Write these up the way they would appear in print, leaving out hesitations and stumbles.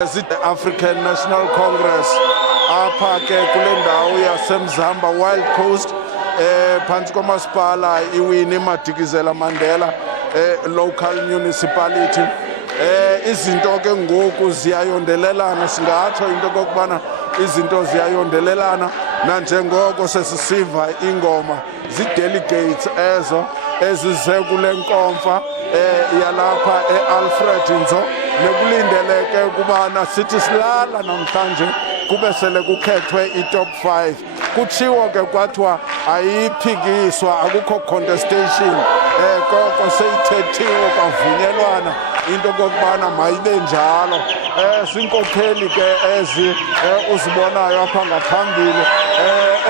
The African National Congress apha ke kule ndawo yaseMzamba Wild Coast phantsi komasipala iwini Madikizela Mandela local municipality. Izinto ke ngoku ziyayondelelana, singatsho into kokubana izinto ziyayondelelana nanjengoko sesisiva ingoma zidelegates ezo ezize kule nkomfa yalapha Alfred Nzo. Nekulindeleke ukubana sithi silala namhlanje kube sele kukhethwe i-top 5. Kutshiwo ke kwathiwa ayiphikiswa, akukho contestation, koko seyithethiwe kwavunyelwana into kokubana mayibe njalo. Ziinkokheli ke ezi uzibonayo apha ngaphambili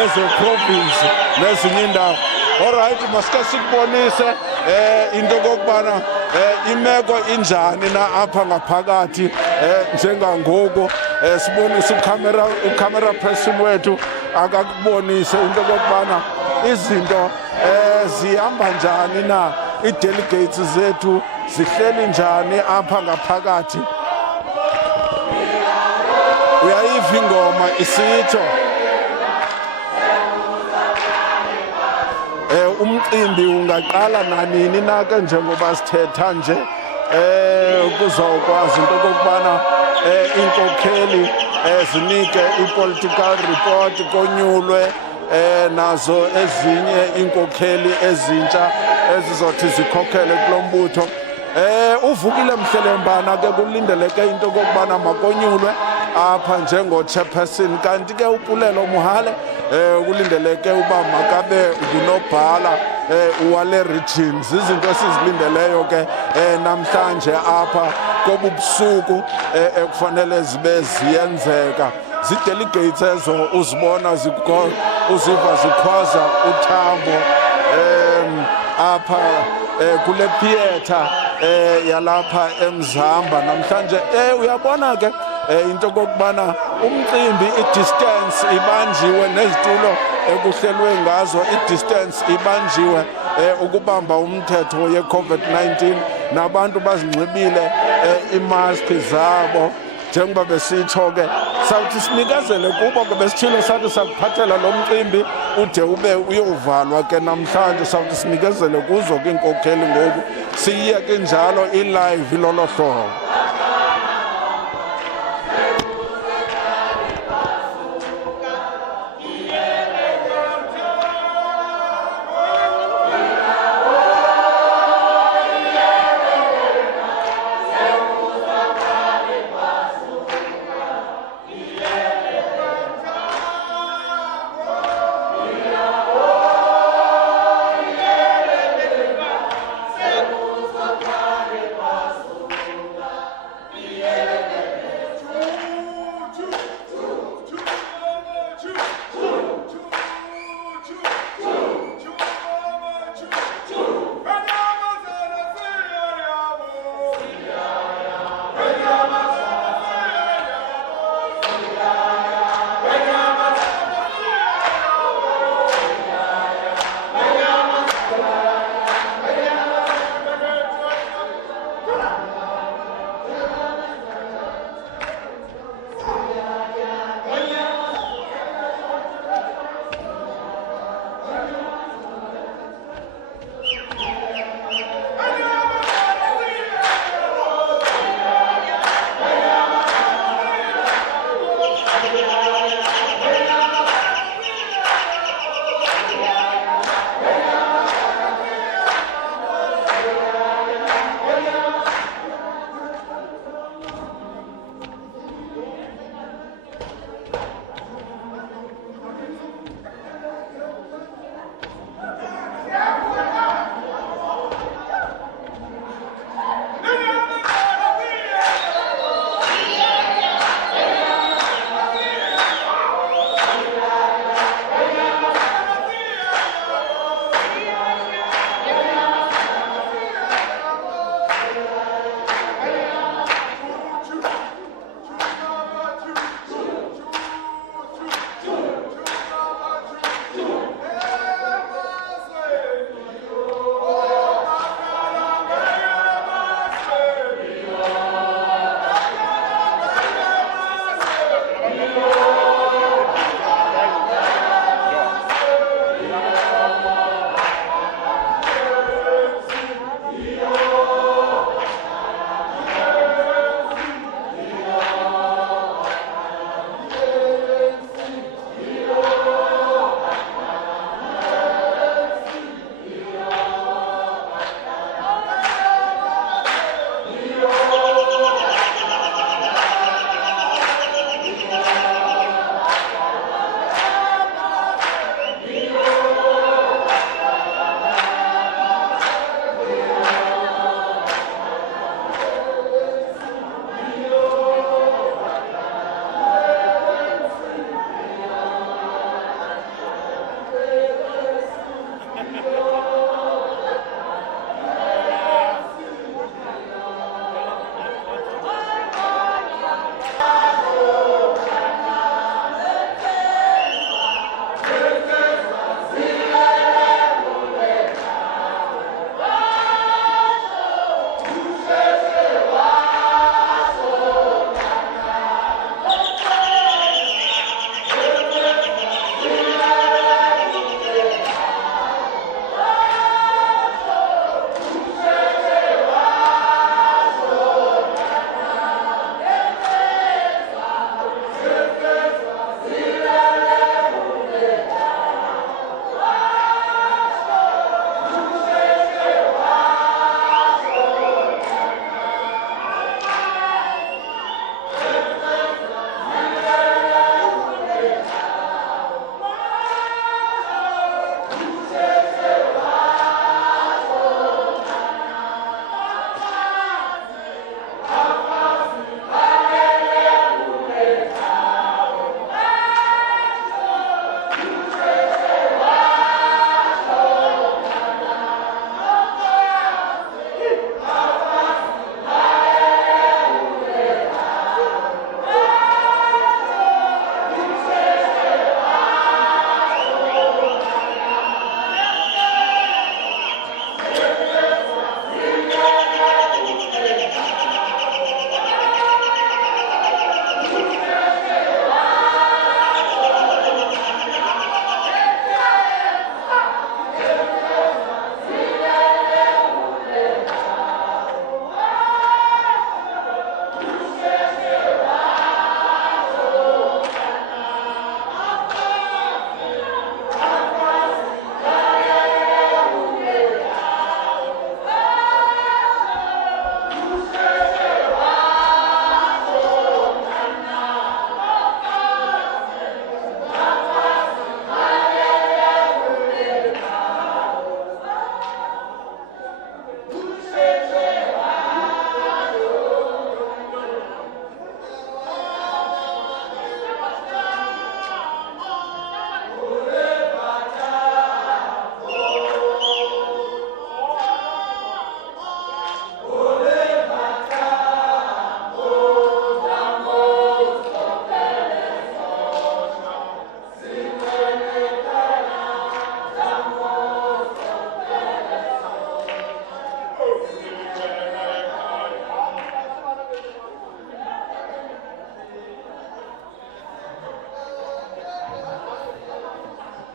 ezeprovinsi nezinye iindawo. Alright, masike sikubonise into kokubana imeko injani na apha ngaphakathi njengangoku. Sibonise ucamera person wethu akakubonise into kokubana izinto zihamba njani na, i-delegates zethu zihleli njani apha ngaphakathi. Uyayiva ingoma isitsho umcimbi ungaqala nanini na ke njengoba sithetha nje kuzawukwazi into kokubana iinkokheli zinike i-political report, konyulwe nazo ezinye iinkokheli ezintsha ezizothi zikhokhele kulo mbutho. Uvukile Mhlelembana ke kulindeleke into kokubana makonyulwe apha njengo-chairperson, kanti ke uPulelo Mohale kulindeleke uba makabe ngunobhala wale region. Zizinto esizilindeleyo ke namhlanje apha kobubusuku ekufanele zibe ziyenzeka. Zii-delegates ezo uzibona uziva zikhwaza uthambo apha kule theatre yalapha eMzamba namhlanje. Uyabona ke into kokubana umcimbi i-distance ibanjiwe, nezitulo ekuhlelwe ngazo i-distance ibanjiwe ukubamba umthetho ye-COVID-19, nabantu bazinxibile iimaski zabo. Njengoba besitsho ke sawuthi sinikezele kubo ke, besitshilo sathi sakuphathela lo mcimbi ude ube uyovalwa ke namhlanje. Sawuthi sinikezele kuzo ke iinkokheli ngoku, siyiyeke njalo i-live lolo hlobo.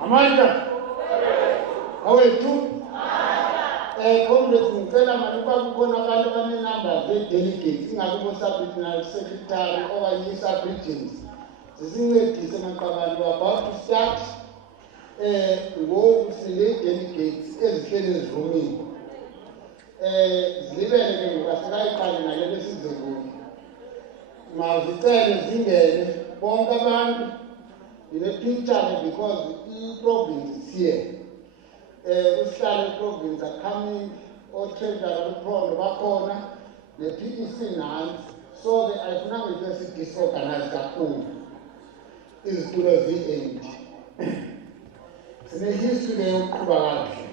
Amanda. Awethu. Comrades ngicela manje ukuba kukhona abantu abanenumber ze-delegates ingabe bo-subject na secretary okanye i-sub-regions zisincedise maqabane about to start ngoku sine-delegates ezihleli ezivumile zilibele ke ngoku asikayiqali nalelo esize kuyo mazicele zingene bonke abantu yile-picture because i-province is here usihlale province are coming treasurer uphondo bakhona ne-PEC nansi so ke ayifuna ngithe si-disorganize kakhulu izitulo zi-8 sine-history yokuqhuba kakuhle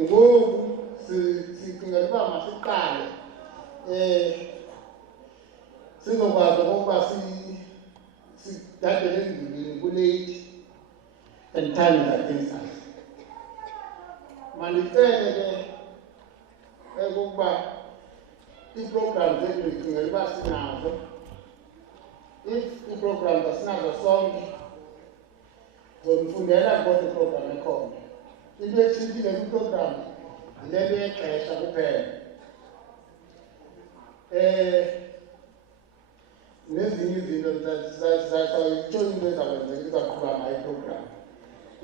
ngoku sicingela uba masiqale sizokwazi okokuba sidadele endlini kulate and time is against us. Mandicele ke ukuba i-program zethu ngicingela uba sinazo. If i-program asinazo sonke zomfundela kodwa i-program ekhona. Into ethintile kwi-program yilento yexesha kuphela. Nezinye izinto sayitsho into ezakwenzeka izaqhuba ngayo i-program.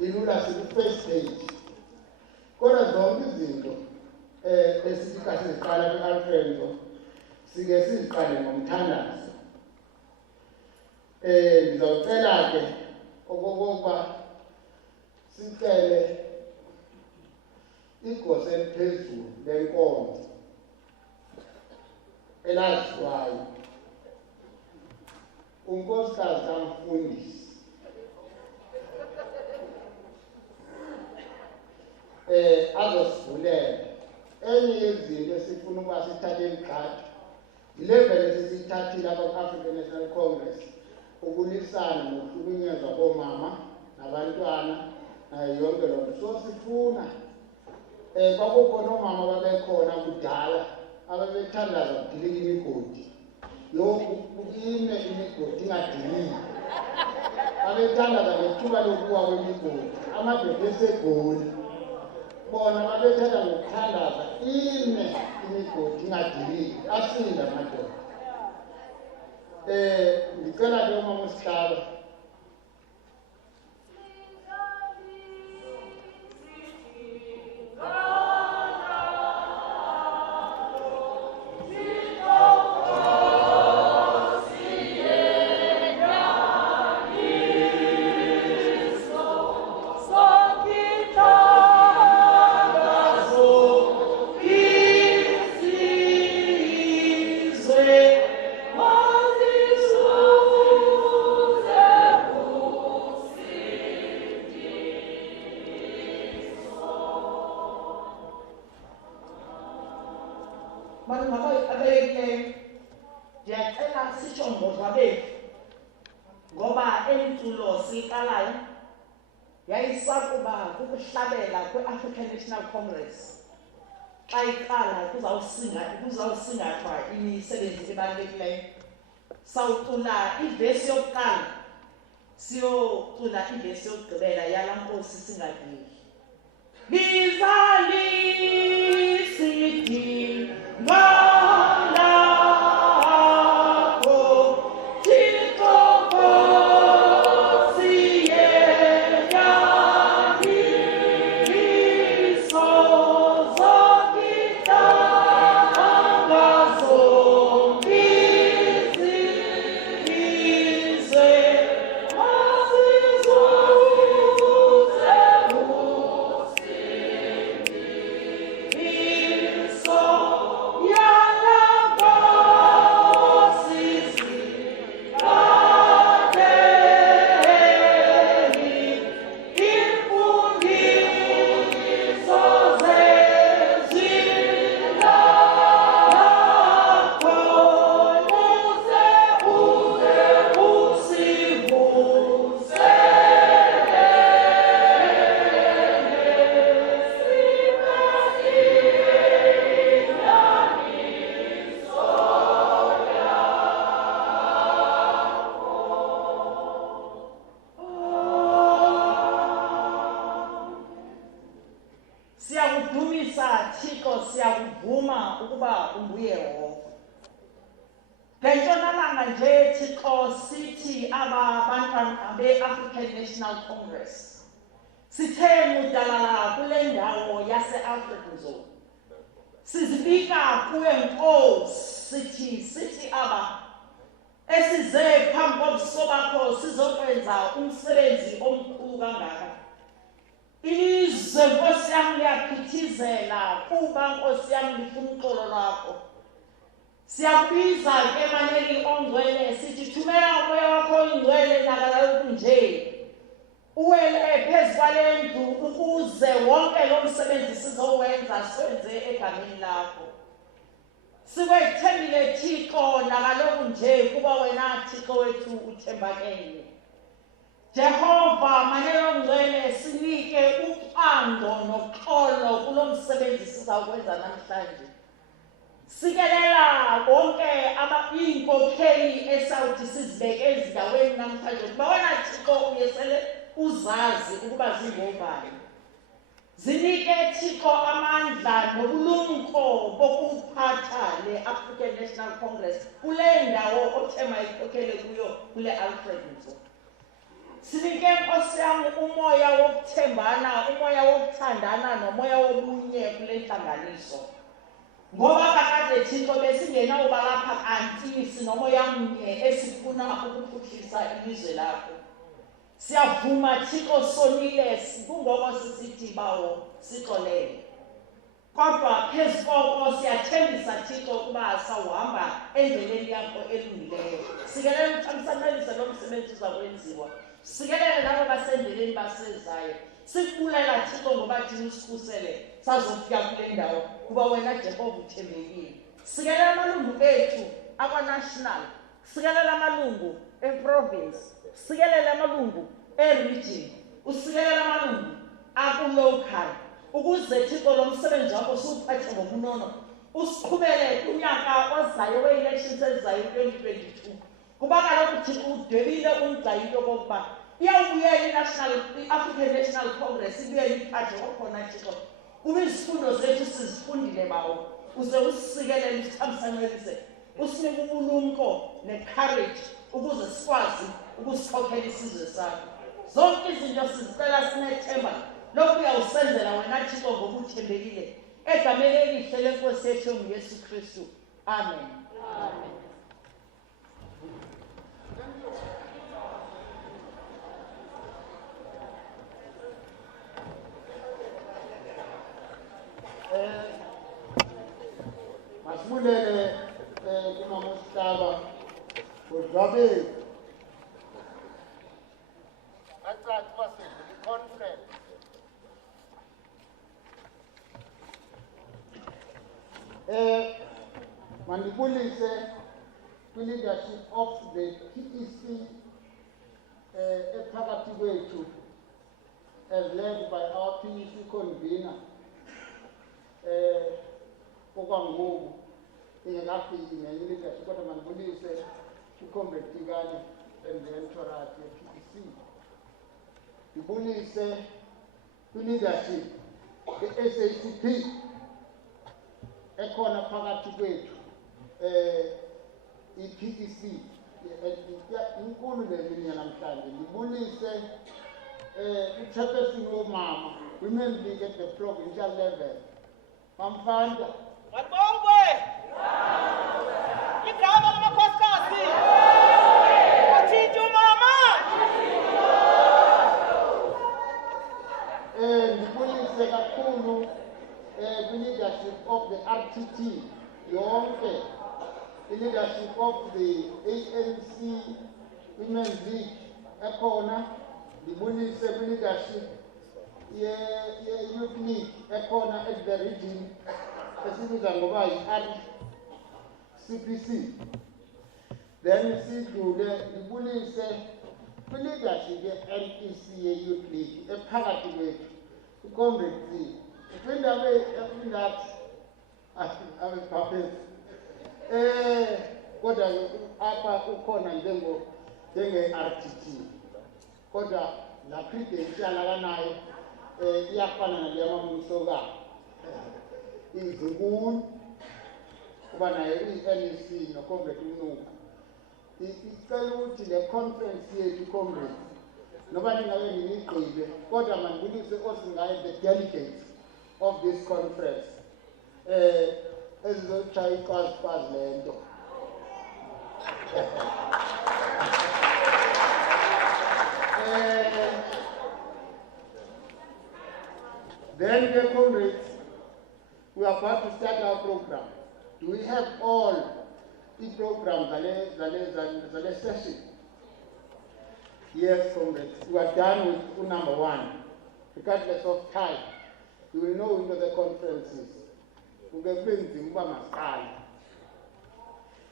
Ilula siku-first page. Kodwa zonke izinto esithi xa siziqala kwi-Alfred Nzo sike siziqale ngomthandazo. Ngizawucela ke okokuba sicele igosa eliphezulu lenkonzo elaziwayo unkosikazi kamfundisi azosivulela enye yezinto esifuna ukuba sithathe igxathu yilevele esisiyithathile abaka-African National Congress ukulwisana nokuhlukunyezwa koomama nabantwana nayo yonke loo nto. So sifuna kwakukhona oomama ababekhona kudala ababethandaza kudilika imigodi ime imigodi ingadiliki babethandaza ngethuba lokuwa kwemigodi amadoda esegoli bona babethatha ngokuthandaza ime imigodi ingadiliki asinde amadoda. Ngicela ke umama uSihlaba African National Congress xa iqala kuzawusingathwa imisebenzi ebalulekileyo sawucula ivesi yokuqala siyocula ivesi yokugqibela yala nkosi singadili bizalisithi yeah. Asimelanga nje Thixo sithi abantwana be-African National Congress. Sithe mudalala kule ndawo yase-Alfred Nzo. Sizibika kuwe Nkosi sithi aba esize phambi kobuso bakho sizokwenza umsebenzi omkhulu kangaka. Ilizwe Nkosi yami liyaphithizela kuba Nkosi yami lifuna uxolo lwakho. Siyakubiza ke maneli ongcwele sithi thumela umoya wakho ongcwele nakala nje. Uwele phezu kwale ndlu ukuze wonke lo msebenzi sizowenza senze egameni lakho. Sikwethembile Thixo nakaloku nje kuba wena Thixo wethu uthembakele. Jehova manelo ongcwele sinike uqando noxolo kulo msebenzi sizawukwenza namhlanje. Sikelela konke inkokheli esawuthi sizibeke ezindaweni namhlanje kuba wena Thixo uyesele uzazi ukuba zingobani. Zinike Thixo amandla nobulumko bokuphatha le-African National Congress kule ndawo othema ikhokhele kuyo kule Alfred Nzo. Sinike Nkosi yami umoya wokuthembana, umoya wokuthandana nomoya wobunye kule nhlanganiso. Ngoba kakade Thixo besingena uba lapha kanti sinomoya mnye esifuna ukuphuhlisa ilizwe lakho. Siyavuma Thixo sonile kungoko sisithi bawo sixolele. Kodwa phezu koko siyathembisa Thixo ukuba sawuhamba endleleni yakho elungileyo. Sikelele ukuthamsanelisa lo msebenzi uzakwenziwa. Sikelele labo basendleleni basezayo. Sikubulela Thixo ngoba thina usikhusele sazofika kule ndawo kuba wena Jehova uthembekile. Sikelela amalungu ethu akwa-national, sikelela amalungu e-province, sikelela amalungu e-region, usikelela amalungu aku-local ukuze Thixo lo msebenzi wakho siwuphathe ngobunono. Usiqhubele kunyaka ozayo we-elections ezizayo 2022 kuba kaloku Thixo udwebile umgcayi yokokuba iyawubuyela i-African National Congress ibuyele iphathe okhona Thixo. Kube izifundo zethu sizifundile bawo uze usikelele usithamsanelise usinike ubulumko ne-courage ukuze sikwazi ukusikhokhela isizwe sakho. Zonke izinto sizicela sinethemba lokhu uyawusenzela wena Thixo ngoba uthembekile egameni elihle lenkosi yethu uYesu Kristu. Amen. Amen. Masibulele kumama uSihlaba uDlwabe acathi basenze conference mandibulise kwi-leadership of the PEC ephakathi kwethu as led by our PEC convener okwangoku ingekafiki ngenye leadership kodwa mandibulise uComrade Tikane and the entourage ye-PEC. Ndibulise kwi-leadership ye-SACP ekhona phakathi kwethu i-PEC inkulu leminye namhlanje. Ndibulise uchairperson womama Women League at the provincial level Mamfanda. Ngibongwe. Igama lamakhosikazi. Wathinta mama. Ndibulise kakhulu kwi-leadership of the RTT yonke, i-leadership of the ANC Women's League ekhona. Ndibulise kwi-leadership ye-Youth League ekhona at the region esibiza ngoba yi-RCPC. Then sidlule ndibulise kwi-leadership ye-NEC ye-Youth League ephakathi kwethu uComrade Nzo. Kwindaba efingathi abephaphezi kodwa apha ukhona njenge-RTT kodwa la credential akanayo iyafana naleyamamsokana izinkulu kuba nayo i-NEC noComrade Mnuka icela ukuthi le conference yethu comrades noba ningabe niyigqibe kodwa mandibulise osingaye the delegates of this conference ezizotshaya icwazifazi le nto. Then the comrades, we are about to start our program. Do we have all the programs the session? Yes, comrades. We are done with number one. Regardless of time, we will know into the conferences. We will bring Mzamba Maskali.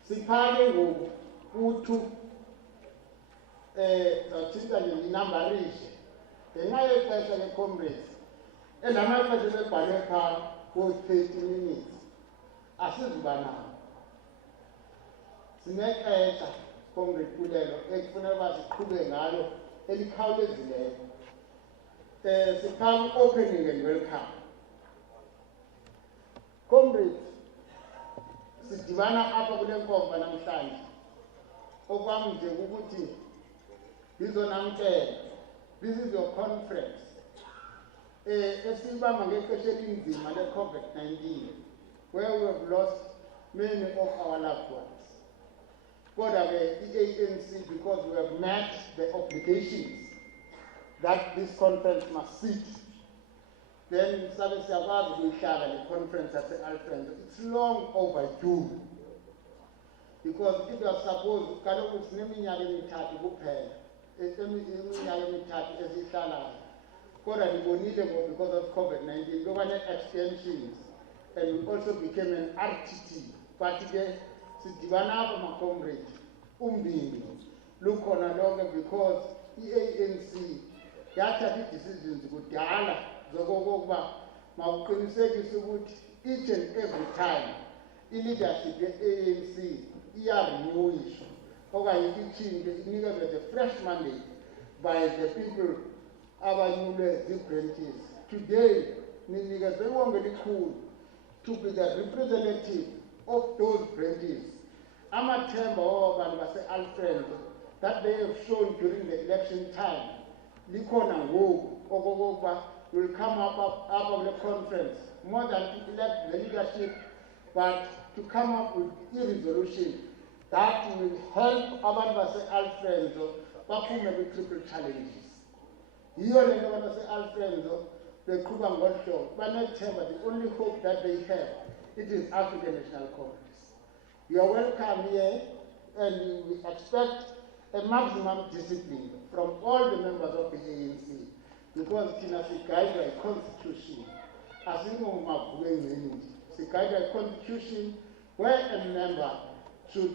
Sipale ngokuthi athinta nje number riche. Ngenxa yexesha ke comrades. Elamaxesha ebhalwe phaa for 30 minutes. Asizuba nawo. Sinexesha comrade kulelo ekufanele uba siqhube ngalo elikhawulezileyo. Sipham opening and welcome. Comrades, sidibana apha kule nkomfa namhlanje. Okwami nje ukuthi ngizonamkela. This is your conference. Esibamba ngexesha elinzima le-COVID-19, where we have lost many of our loved ones. Kodwa ke i-ANC, because we have met the obligations that this conference must sit, then sabe siyakwazi ukuyihlala le conference yase-Alfred Nzo. It's long overdue, because it was supposed kaloku sineminyaka emithathu kuphela, iminyaka emithathu esihlalayo. Kodwa ndibonile because of COVID-19 kuba ne-extensions, and we also became an RTT. But ke sidibana apha ma-comrades umbindi lukhona lonke because i-ANC yathatha ii-decisions kudala zokokuba mawuqinisekise ukuthi each and every time i-leadership ye-ANC iyarenewishwa okanye itshintshe inikezwe the fresh mandate by the people abanyulwe zii-branches. Today ninikezwe iwonga elikhulu to be the representative of those branches. Amathemba wabantu base-Alfred that they have shown during the election time likhona ngoku okokuba will come up with a conference more than to elect the leadership, but to come up with a resolution that will help abantu base-Alfred baphume kwi-triple challenges. Yiyo le nto abantu base-Alfred beqhuba ngolu hlobo banethemba. The only hope that they have, it is African National Congress. You are welcome here, and we expect a maximum discipline from all the members of the ANC, because thina sigayidwa yi-constitution. Asingomabhuku engceni nje, sigayidwa yi-constitution where a member should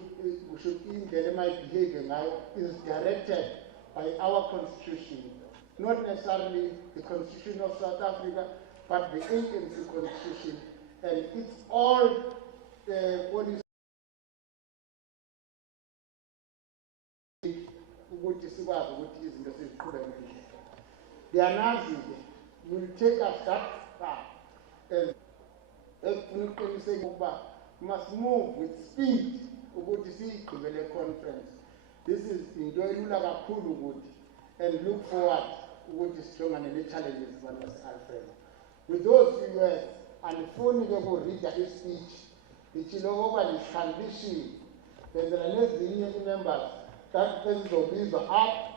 indlela emayibehavior ngayo is directed by our constitution, not necessarily the constitution of South Africa, but the ANC constitution, and it's all policy ukuthi sikwazi ukuthi izinto siziqhube ngendlela. Ndiyanazi-ke will take us that far ekufuna uqiniseka ukuba must move with speed ukuthi siyigqibe le conference. This is into elula kakhulu ukuthi, and look forward ukuthi sijongane ne-challenges abantu base-Alfred. With those few words, andifuni ke kurida i-speech nditshilo okokuba ndisihambishile benzela nezinye ii-members that ezizobizwa apha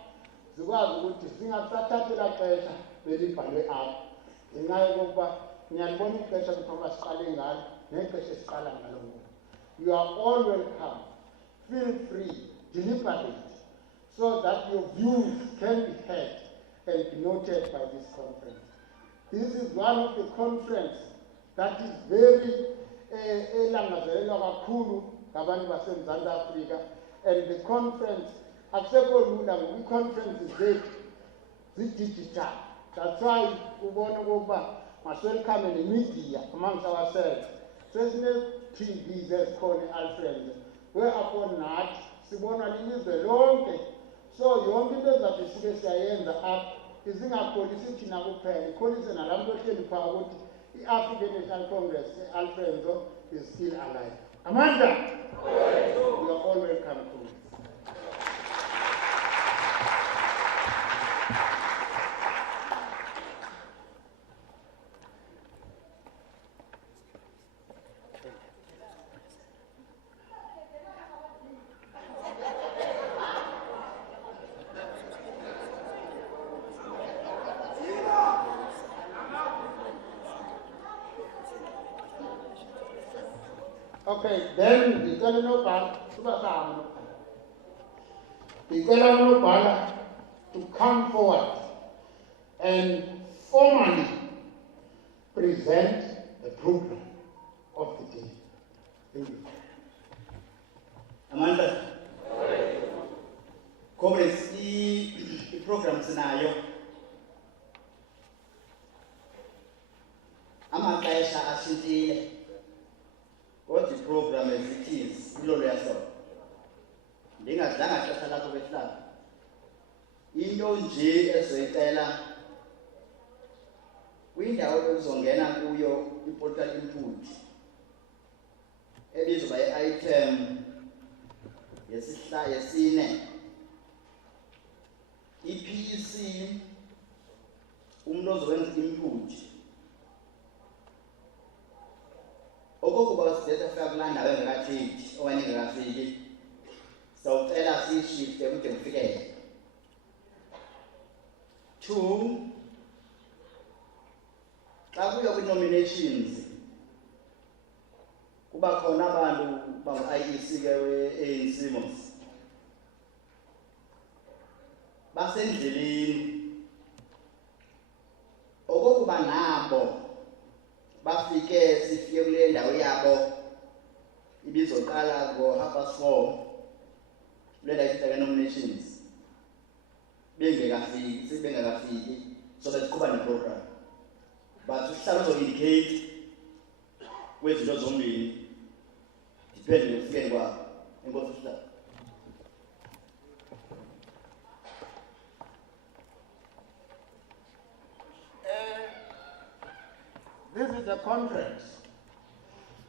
zikwazi ukuthi singasathathela xesha belibhalwe apha ngenxa yokokuba ngiyalibona ixesha kuphamba siqale ngalo nexesha esiqala ngalo ngoku. You are all welcome. Feel free, deliberate, so that your views can be heard and be noted by this conference. This is one of the conference that is very elangazelelwa kakhulu ngabantu baseMzantsi Afrika, and the conference akusekho lula ngoba ii-conferences zethu zi-digital. That's why ubona okokuba masiwelkhame ne-media amongst ourselves. Sesine-TVs ezikhona e-Alfred whereupon nathi sibonwa lilizwe lonke. So yonke into ezathi sike siyayenza apha izingakholisi thina kuphela, ikholise nalaa mntu ohleli phaa ukuthi i-African National Congress e-Alfred is still alive. Amandla? You are all welcome to it. Okay, then ngicela unobhala to come forward and formally present the program of the day. Thank you. Amanda. Comrades, the program scenario. Amaxesha ashintshile. Kodwa iprogram as it is, ilolo yaso. Ndingadlanga xesha lakho behlala. Into nje ezoyicela kwindawo ekuzongena kuyo i-portal input. Ebizwa i-item yesine. I-PC umuntu ozowenza input. Okokuba sidetha fika kulaa ndawo engekathethi okanye engekafiki, sawucela siyishifte kude kufikele. 2, xa kuyo kwi-nominations kuba khona abantu bangu-IEC ke we-ANC mos basendleleni. Okokuba nabo bafike sifike kule ndawo yabo ibizoqala ngo-4:30 kule ndawo ithetha nominations bengekafiki so that kuba neprogram but uhlala uzo-indicate kwezinto zombini depende ngekufikeni kwabo. Enkosi uhlala. This is a contract.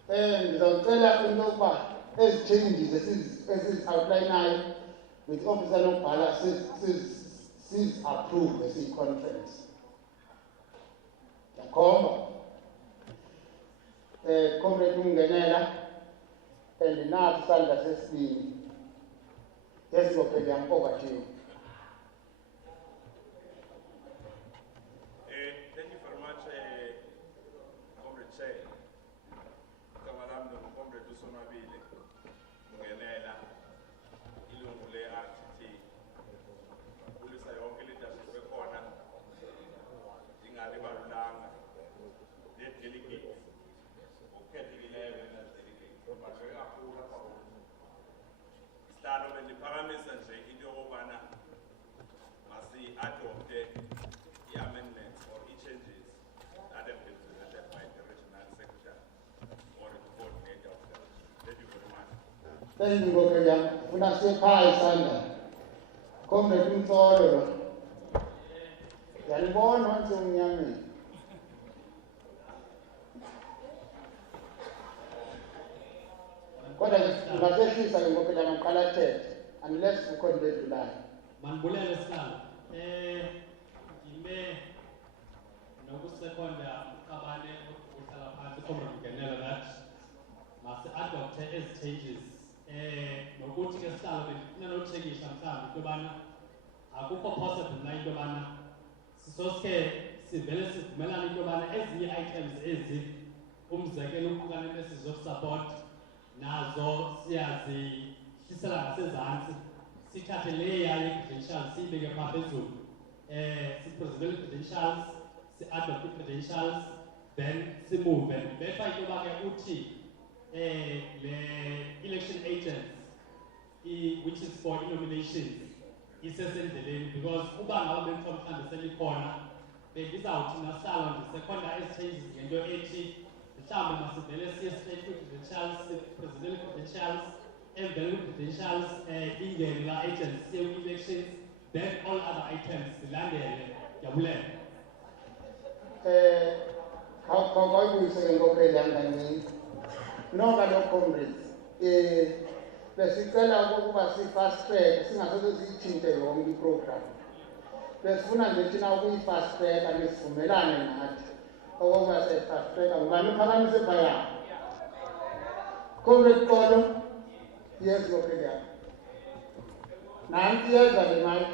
And ngizawucela into yokuba ezi changes esizi-outlinayo with officer nobhala sizi-approve esiyi-conference. Ndiyakhomba. Comrade ungenela and nathi isandla sesibini esizophelelwa over to you. Thank you very much, Comrade Chair. Kamalami Comrade Usonwabile Mungenela ilungu le-RTT kulisa yonke leadership ekhona ingalibalulanga ne-delegates okukhethikileyo ne-delegates bahleke kakhulu lapha isihlalo bendiphakamisa nje into yokubana masi-adopte i-amendments or i-changes that have been presented by the regional secretary or the coordinator of that. Thank you very much. Thank you, Comrade. Funa siyephaya isandla. Comrade Nzo lo. Yalibona wansi umnyameni. Kodwa ungasehlisa ke ngophela maqala athethe unless ukhona ledlulayo. Manibulele sihlalo. Ngime nokusekonda uqabane ohlala phansi Comrade Ngenela that masi-adopte ezi changes. Nokuthi ke sihlalo bendifuna notshekisha mhlawumbi into yobana akukho possible na into yobana sisoske sivele sivumelane into yobana ezinye items ezi umzekelo ukukanene sizosupport nazo siyazihlisela ngasezantsi sithathe leya ye-credentials siyibeke phaa phezulu. Si-preserve i-credentials, si-adopt i-credentials, then simove. Befa into yoba ke uthi le-election agents which is for i-nominations isesendleleni because uba ngaba benthiwa mhlawumbi selikhona bendizawuthi nahlala ndisekhonda ezi-changes ngento ethi mhlawumbi masivele siye straight kwi-credentials, si-preserve i-credentials, emvele kwi-credentials ingene la agents siye kwi-elections, then all other items zilandele. Ndiyabulela. Khawuyibuyise ke ngophela kancinci. No kaloku comrades, besicela okokuba si-fast track singasoze siyithinte yonke iprogram. Besifuna nje thina ukuyi-fast track nesivumelane nathi okokuba se-fast track ngubani uphakamise phaya. Comrade Kolo, yes ngophela. Nanti yeza le mic.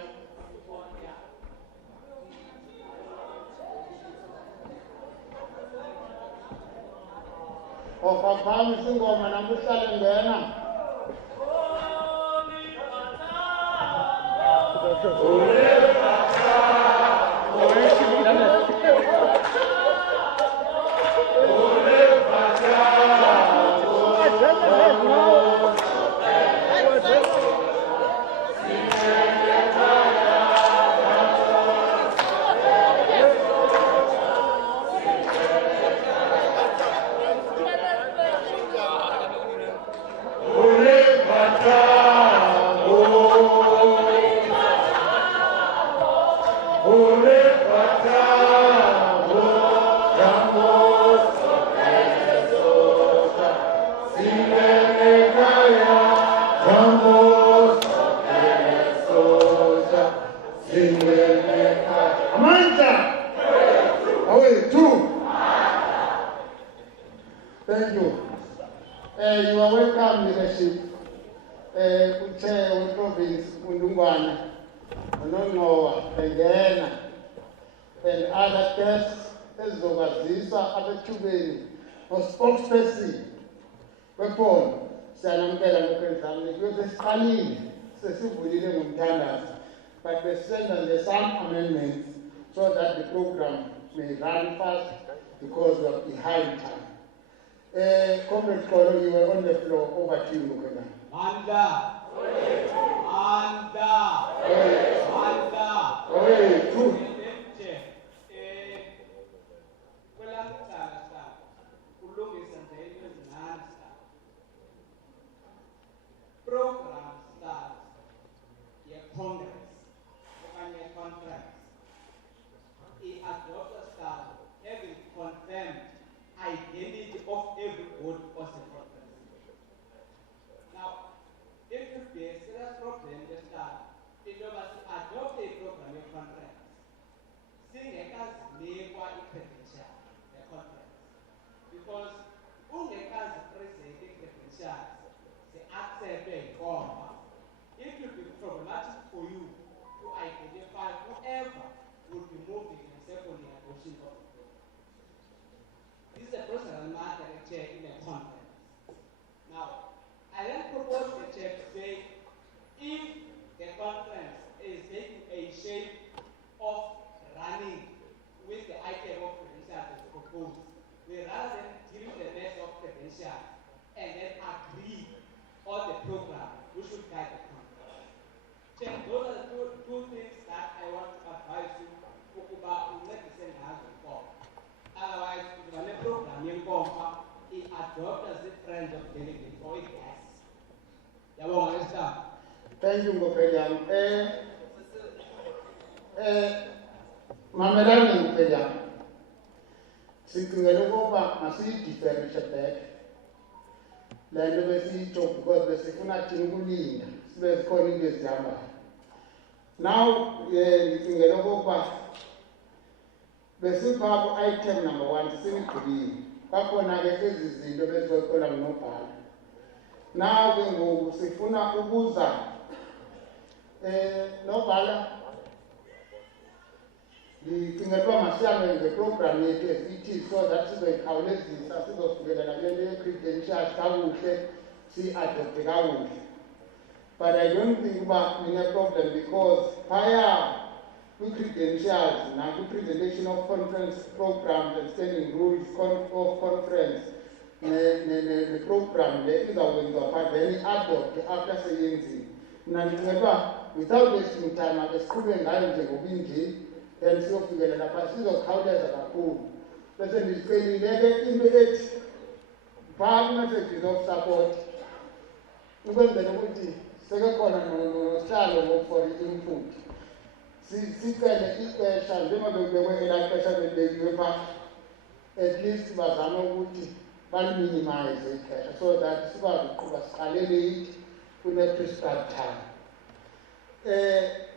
Okwaphambi singoma namuhlale ngena. Thank you. You are welcome, leadership. Chair of the province, Undungwana, Nonoa, Bengena, and other guests, Ezogazisa, Abetubeni, or spokesperson, weapon, Sanamela Mokenzam, because it's funny, Sesubudine Muntanas, but we send on some amendments so that the program may run fast because we are behind time. Comrade Koro, you were on the floor. Over to you, Mukana. Anda. True. Program starts, Congress, conference. It adopts start having confirmed identity of every board of the conference. Now, if you be a serious problem, the start, it was adopt a program of conference. Seeing a case never credential the conference. Because only case presenting credentials, the accept a form. It will be problematic for you to identify whoever will be moving in a secondary adoption of the program. This is a personal matter the chair in a conference. Now, I then propose the chair to say, if the conference is taking a shape of running with the item of credentials as proposed, we rather than deal with the mess of credentials and then agree on the program, we should guide the conference. Chair, those are the two things that I want to advise you about medicine has before. Otherwise, if you have a program, you adopt as a friend of delegate or a guest. Thank you, Mokadiam. Mamelani Mokadiam. Sinkungeloba, Masi different back. Land of the talk because the Sikuna Tingulinda, Smith calling this Mzamba. Now, Sinkungeloba. The simple item number one, simply, Pakonage is the best column no part. Now we go, Sifuna Ubuza. No bala. The Singapore Masiam the program it is so that is the Kaules is as of together and credentials Kawuke, see at the Tegawuke. But I don't think about a problem because fire. Credentials, now presentation of conference programs and standing rules of conference, the program, there is always a part very adopt after saying, without wasting time at the school and lines of Winji, then so figure the passes of how there's a cool. Person is saying, immediate messages of support. Even the second corner, style for the input. Sicele ixesha njengoba bekwe ela xesha bebekiwe at least bazama ukuthi baliminimize ixesha so that sikwazi ukuqhuba siqalele kune-prescribed time.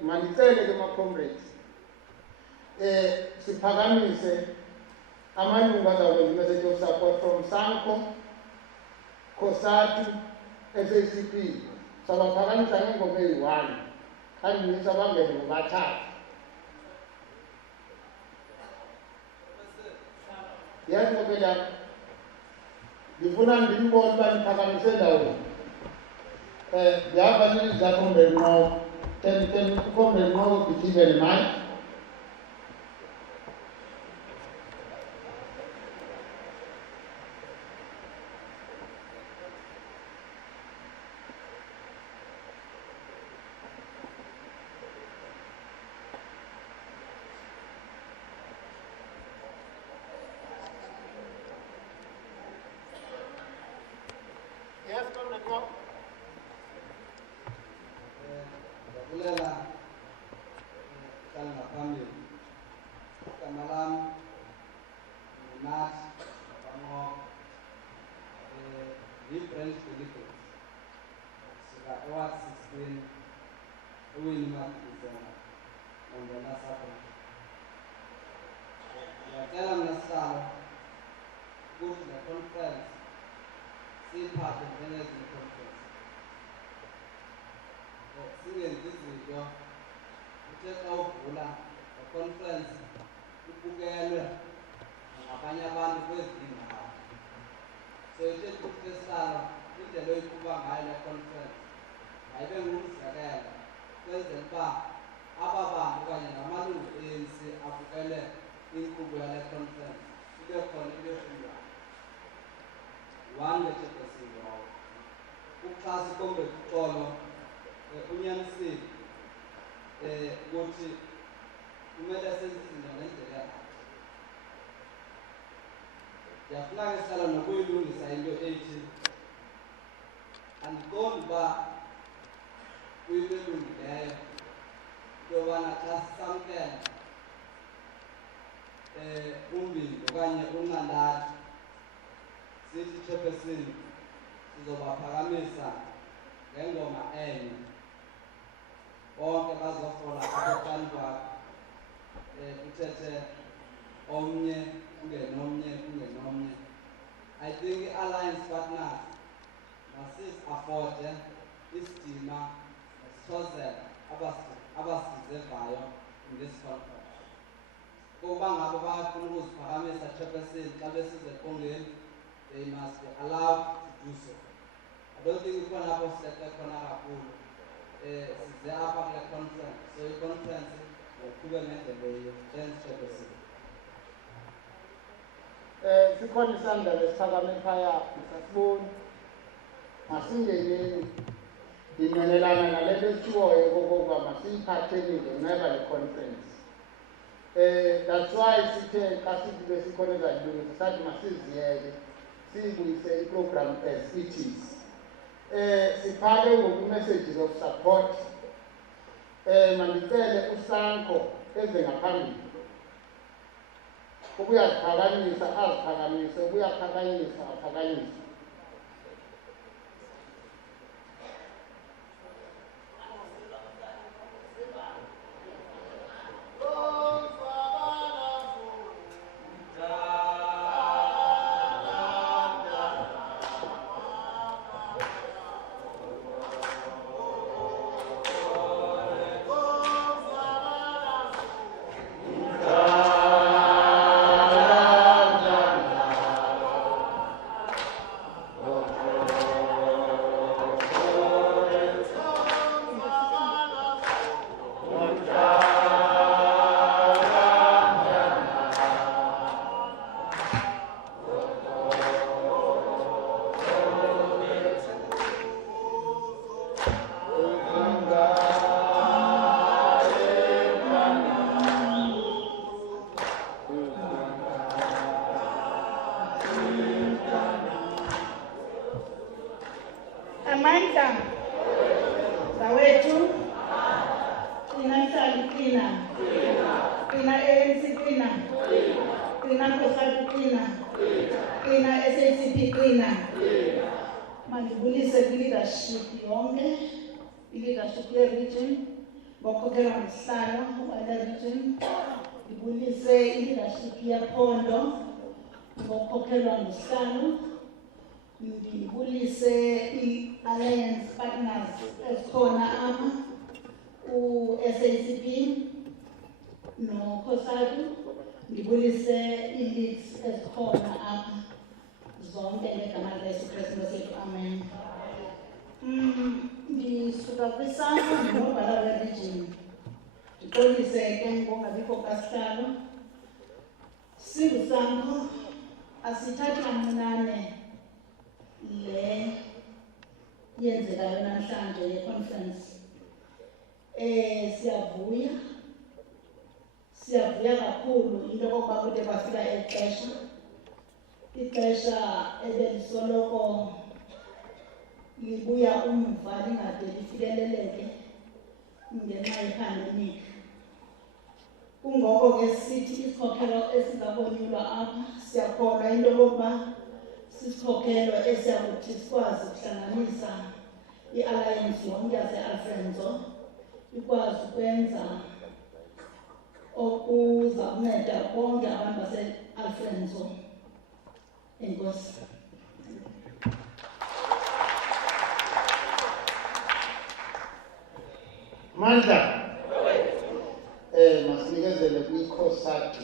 Mandicele ke ma-comrades siphakamise amalungu azakwenza i-message of support from SANCO, COSATU, SACP. Sabaphakamisa ngengoma eyi-1 kanti abangene ngobathathu. Yes, Mokadiam. Ndifuna ndinibone uba niphakamise endaweni. Ndihamba nilizakombe nqoko. Can ukombe nqoko be given a mic? Yes, Comrade Nqoko. Ndabulela ngaphambili igama lam ngunathi Nqoko yi-branch delegate suka eward 16 ewini madizela nongena sapho. Ndiyacela mna sihlalo ukuthi le conference siyiphathe njengezinye conference. Singenzi izinto uthe xa uvula le-conference ibukelwe ngabanye abantu kwezinye iindawo. So ithe kuthi sihlalo indlela oyiqhuba ngayo le conference mayibe ngumzekelo kwenzela uba aba bantu okanye namalungu e-ANC abukele inkqubo yale conference ibe khona into efundwayo. One ngetshebhesizwayo ukuxhasa ikombe kuxolo unyanisile ukuthi kumele senze izinto ngendlela yakhe. Ndiyafuna ke sihlala nokuyilungisa into ethi andiqondi uba kuyinto elungileyo into yobana xa sisamkela umbindi okanye unqandathu sithi chairperson sizobaphakamisa ngengoma enye bonke bazofola apha kwakho kuthethe omnye kungenomnye. I think alliance partners masizafode isidima nesithozela abasizevayo in this conference. Kuba ngabo bafuna ukuziphakamisa chairperson xa besize eqongeni, they must be allowed to do so. I don't think ikhona apho sihleke khona kakhulu size apha kule conference, so i-conference yoqhube ngendlela eyiyo. Thanks, chairperson. Sikhona isandla lesiphakame phaya sasiboni. Masingeneni ndinqwenelana nale nto ethiwoyo okokuba masiyiphatheni ngenceba le conference. That's why sithe xa sithi besikhona ezayilungisa sathi masiziyeke siyibuyise iprogram as it is. Siphake ngoku-messages of support. Mandicele uSanko eze ngaphambili ukuyaziphakamisa aziphakamise, ukuyaphakanyisa aphakanyise. Amanda, zawethu, ina mhlali ina ANC ina Nkosazana ina SACP mandibulise kwi-leadership yonke, i-leadership ye-region, ngokhokhela ngusihlalo wale region, ndibulise i-leadership yephondo, ngokhokhelwa ngusihlalo, ndibulise i-alliance partners ezikhona apha, u-SACP noKhosazana, ndibulise i-leads ezikhona apha. zonke ngegama likaYesu Kristu Nkosi. Amen. Ngisuka kwisango ndinobhala religion. Ndixolise ke ngokungabikho kasihlalo. Singusango asithathi kancinane le yenzekayo namhlanje ye-conference. Siyavuya kakhulu into yokokuba kude kwafika ixesha ebelisoloko libuya umva lingade lifikeleleke ngenxa yepandemic. Kungoko ke sithi isikhokelo esingabonyulwa apha siyakholwa into yokokuba sisikhokelo esiyakuthi sikwazi ukuhlanganisa i-alliance yonke yase-Alfred Nzo ikwazi ukwenza okuza kunceda bonke abantu base-Alfred Nzo. Enkosi. Mandla. Masinikezele kwi-COSATU.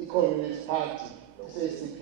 I-Communist Party, SACP.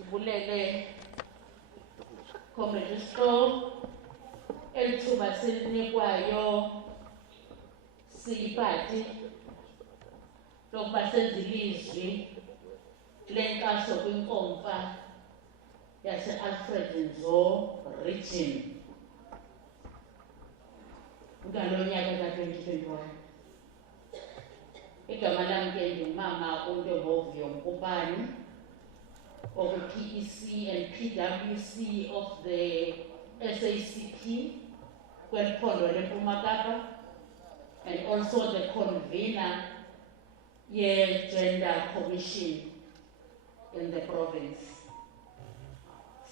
Ngibulele Comrade Sto elithuba silinikwayo siyiphathi lokuba senze ilizwi lenkaso kwinkomfa yase-Alfred Nzo region ngalo nyaka ka-2021. Igama lami ke ngumama uNtobovuyo Mkupane of the PEC and PWC of the SACP kwephondo leMpuma Kapa, and also the convener ye-Gender Commission in the province.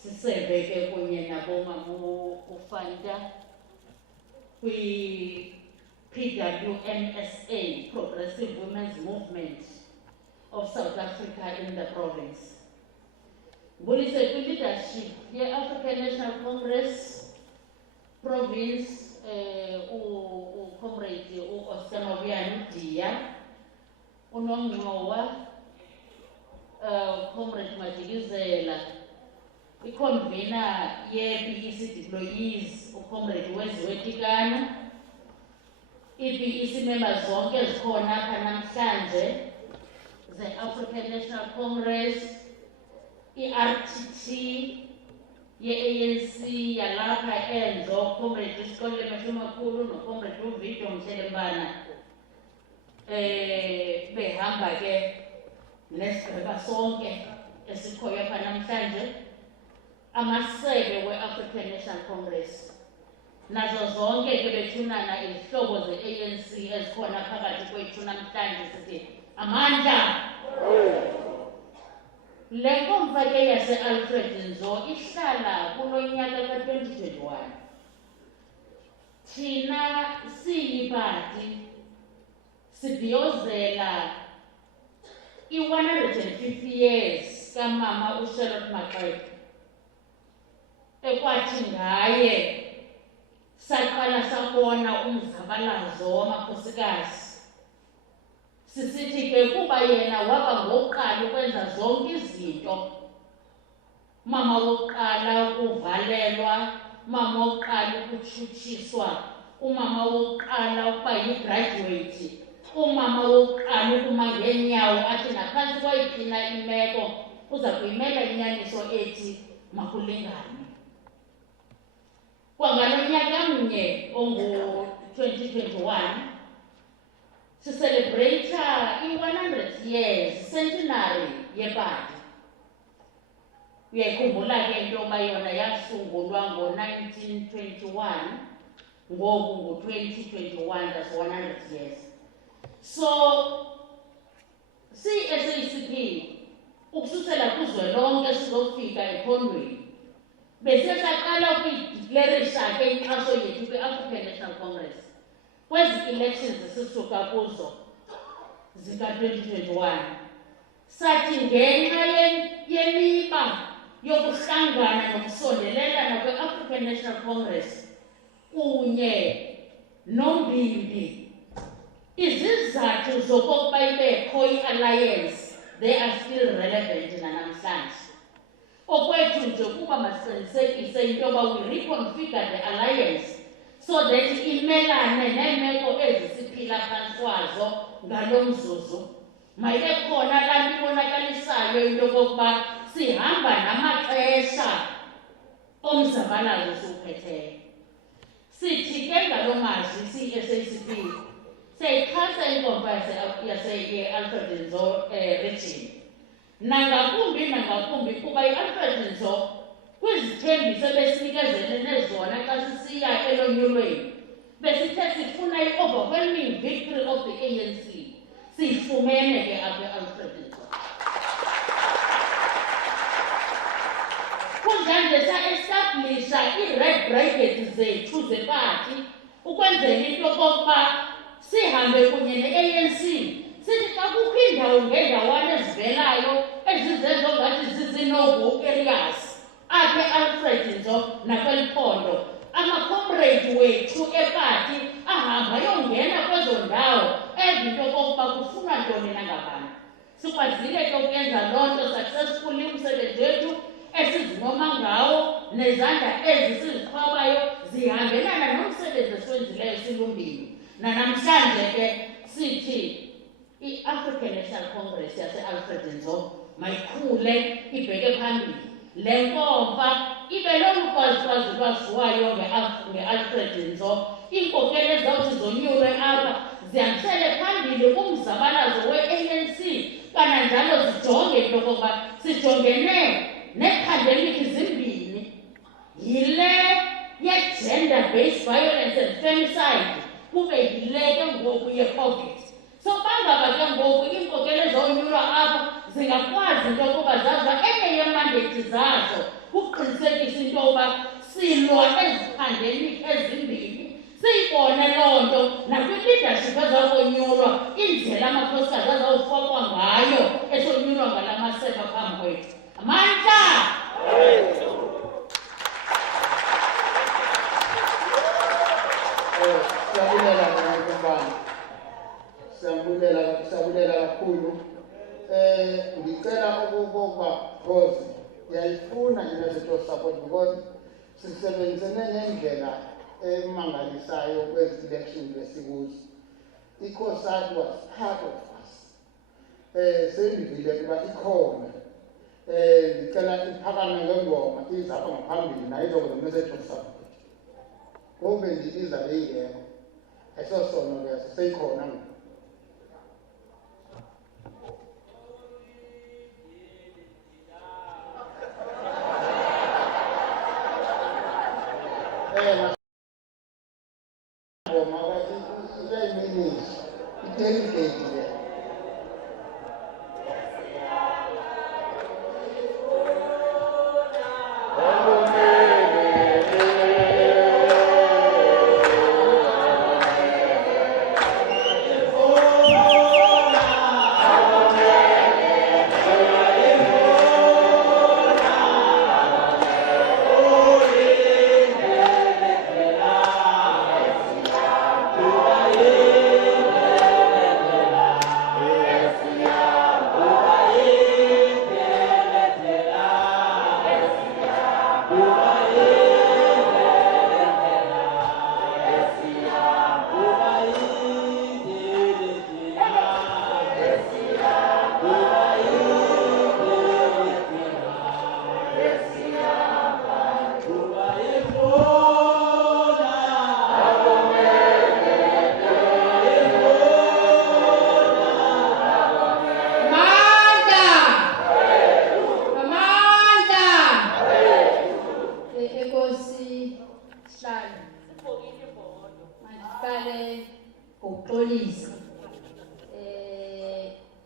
Sisebe ke kunye nabomama uFanta kwi-PWMSA, Progressive Women's Movement of South Africa in the province. Ngibulise kwi-leadership ye-African National Congress province uComrade u-Oscar Mavuyane Diya, uNongcowa, Comrade Madikizela, i-convener ye-PEC deployees uComrade Weziwetikana, i-PEC members zonke ezikhona apha namhlanje, the African National Congress, i-RTT ye-ANC yalapha eNzo, Comrade Isikole Mashumakhulu noComrade uVido Mhlelembana behamba ke nesigaba sonke esikhoyo apha namhlanje, amasebe we-African National Congress nazo zonke ke bethunana izihlobo ze-ANC ezikhona phakathi kwethu namhlanje sithi amandla. Le nkomfa ke yase-Alfred Nzo ihlala kulo nyaka ka-2021. Thina siyiphathi sibhiyozela i-150 years kamama uCharlotte Maxeke, ekwathi ngaye saqala sabona umzabalazo wamakhosikazi. Sisithi ke kuba yena waba ngokuqala ukwenza zonke izinto, mama wokuqala ukuvalelwa, mama wokuqala ukutshutshiswa, umama wokuqala ukuba yi-graduate, umama wokuqala ukuma ngeenyawo athi naphantsi kwayiphi imeko uza kuyimela inyaniso ethi makulingane. Kwangalo nyaka mnye ongu-2021 sicelebrata i-100 years centenary yephathi. Uyayikhumbula ke into yoba yona yasungulwa ngo-1921, ngoku ngo-2021, that's 100 years. So si-SACP ukususela kuzwelonke sizofika ephondweni besesaqala ukuyideclarisha ke inkxaso yethu kwi-African National Congress kwezi elections esisuka kuzo zika-2021. Sathi ngenxa yemiba yokuhlangana nokusondelelana kwe-African National Congress kunye nombimbi, izizathu zokokuba ibekho i-alliance they are still relevant nanamhlanje. Okwethu nje kuba masiqinisekise into yoba we reconfigure the alliance so that imelane neemeko ezisiphila phantsi kwazo ngalo mzuzu. Mayibe khona laa nto ibonakalisayo into yokokuba sihamba namaxesha omzabalazo siwuphetheyo. Sithi ke ngalo mazwi siyi-SACP siyayixhasa inkomfa yase-Alfred Nzo region. Nangakumbi kuba i-Alfred Nzo kwizithembiso besinikezelene zona xa sisiya elonyulweni besithe sifuna i-overwhelming victory of the ANC. Siyifumene ke apha e-Alfred Nzo. Kunjanje sa-establisha ii-red brigades zethu zephathi ukwenzela into yokokuba sihambe kunye ne-ANC. Sithi xa kukho iindawo ngeendawana ezivelayo ezizezo ngathi zizii-no-go areas apha e-Alfred Nzo nakweli phondo, amacomrade wethu ephathi ahamba ayongena kwezo ndawo ezinto okokuba kufunwa ntoni nangabani. sikwazile ke ukuyenza loo nto successfully umsebenzi wethu esizinoma ngawo nezandla ezi sizixhobayo zihambelana nomsebenzi esiwenzileyo silumbini. Nanamhlanje ke sithi i-African National Congress yase-Alfred Nzo mayikhule ibheke phambili. Le nkomfa ibe lolukwazi lwaziwayo nge-Alfred Nzo. Iinkokeli ezizawuthi zonyulwe apha zihambisele phambili kumzabalazo we-ANC, kananjalo zijonge into yokokuba sijongene neephandemikhi zimbini, yile ye-gender-based violence and femicide, kube yile ke ngoku ye-COVID. So bangaba ke ngoku iinkokeli ezonyulwa apha zingakwazi into yokuba zaziwa enye yeemandethi zazo ukuqinisekisa into yokuba silwa ezi pandemikhi ezimbini. Siyibone loo nto nakwi-leadership ezakonyulwa indlela amakhosikazi azawufakwa ngayo esonyulwa ngala masebe phambi kwethu. Amandla! Siyabulela kakhulu. Ngicela ukuba because yayifuna i-message of support because sisebenzisene ngendlela emangalisayo kwezi elections besikuzo. I-COSATU was part of us. Sendivile kuba ikhona. Ngicela iphakame ngengoma izapha ngaphambili nayo izokwenza i-message of support. Ngoba ndibiza beyingekho. Ayisosono leyo seyikhona ngoku.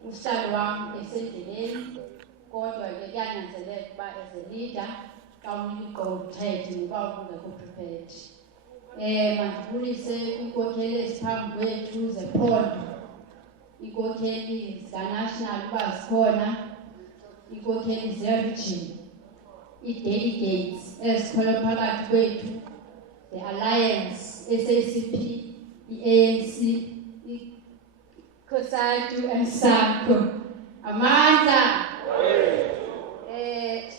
Uhlalo wami esendleleni kodwa ke kuyanyanzeleka ukuba as a leader xa unika igqobo uthethe ngoba ungekho prepared. Mandibulise kwiinkokheli eziphambi kwethu zephondo, iinkokheli zikanational uba zikhona, iinkokheli zeregime, ii-delegates ezikhona phakathi kwethu, the alliance, SACP, i-ANC, COSATU and SACCO. Amandla!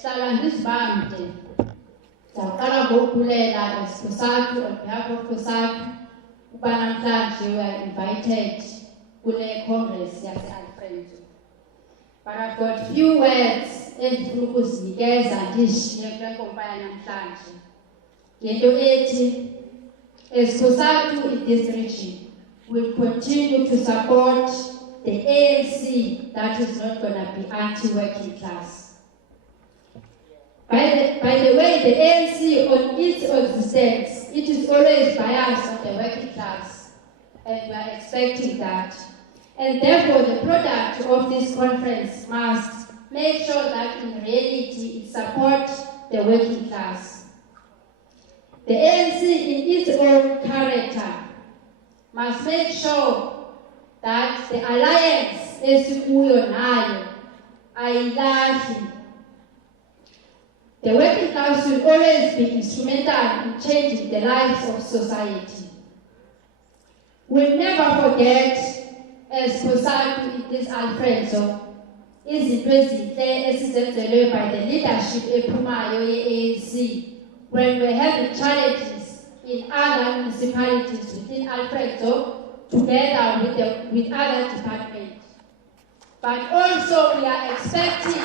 Hlala ndizibambe. Ndiyaqala ngokubulela as COSATU on behalf of COSATU ukuba namhlanje we are invited kule Congress yase-Alfred Nzo. But I've got few words endifuna ukuzinikeza ndishiye kule nkomfa yanamhlanje. Ngento ethi as COSATU in this region will continue to support the ANC that is not going to be anti-working class. By the way, the ANC on its existence, it is always biased on the working class, and we are expecting that. And therefore, the product of this conference must make sure that in reality it supports the working class. The ANC in its own character must make sure that the alliance esikuyo nayo ayilahli. The working class will always be instrumental in changing the lives of society. We'll never forget, as COSATU in this Alfred Nzo, izinto ezinhle esizenzelwe by the leadership ephumayo ye-ANC when we're having challenges in other municipalities within Alfred Nzo together with other departments. But also we are expecting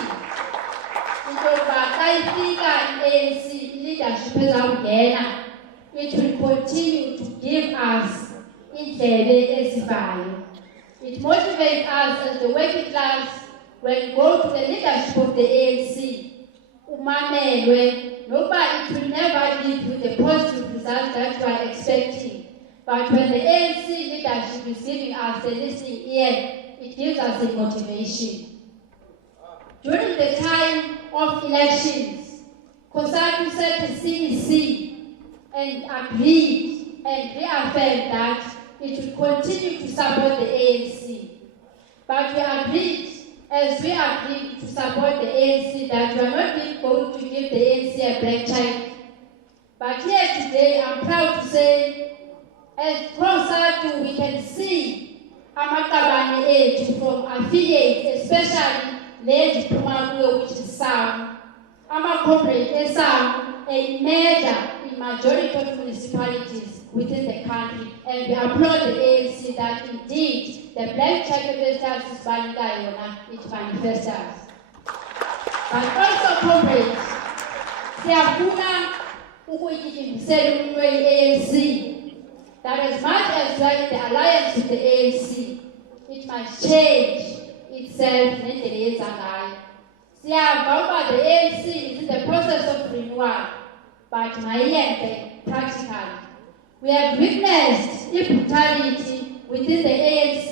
ANC leadership ezawungena, it will continue to give us indlebe ezivayo. It motivates us as the working class when we go to the leadership of the ANC. Umamelwe, nobody, it will never give you the positive results that you are expecting. But when the ANC leadership is giving us the listening ear, it gives us a motivation. During the time of elections, COSATU set the CEC and agreed and reaffirmed that it will continue to support the ANC. But we agreed, as we agreed to support the ANC, that we are not going to give the ANC a blank check. But here today, I'm proud to say, as COSATU, we can see amakabane ethu from affiliates, especially Lady Pumakuyo, which is SAM, corporate SAM, a major in majority of municipalities within the country. And we applaud the ANC that indeed the blank check investors is Banikayona, it manifests. But also comrades, siyafuna ukuyidingisela umunwe i-ANC that as much as we are in the alliance with the ANC, it must change itself nendlela eyenza ngayo. Siyava uba the ANC is in the process of renewal, but mayenze practically. We have witnessed brutality within the ANC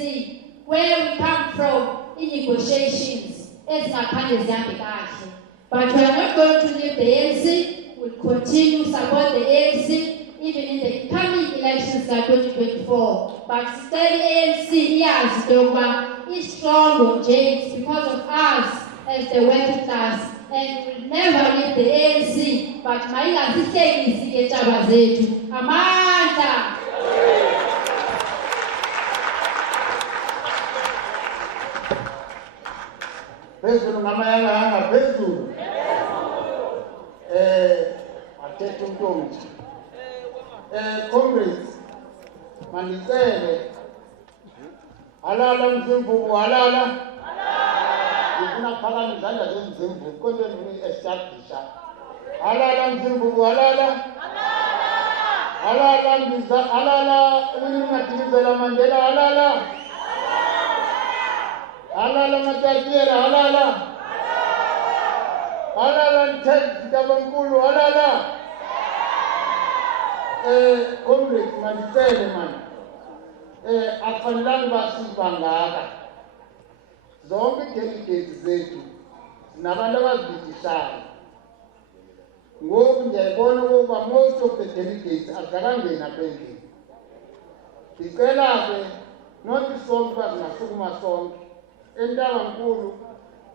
where we come from in negotiations ezingakhange zihambe kahle. But we are not going to leave the ANC. We'll continue to support the ANC even in the coming elections like 2024. But still the ANC iyazi ukuba is strong James because of us as the working class, and we will never leave the ANC. But mayingasihlekizi ke tshaba zethu amandla. Phezulu ngamayanga phezulu. Athethe uNtombi. Comrades, mandicele halala Mzimvubu, halala. Ngifuna kuphakama izandla zeMzimvubu kodwa establish. Halala Mzimvubu, halala. Halala uNingadinizela Mandela, halala. Halala Matatiela, halala. Halala Ntabankulu, halala. Comrades, mandicele man. Akufanelanga basibangaka. Zonke delegates zethu nabantu abazibhidishayo. Ngoku ndiyayibona ukuba most of the delegates azakangena pending. Ndicela ke not sonke uba singasukuma sonke. Entabankulu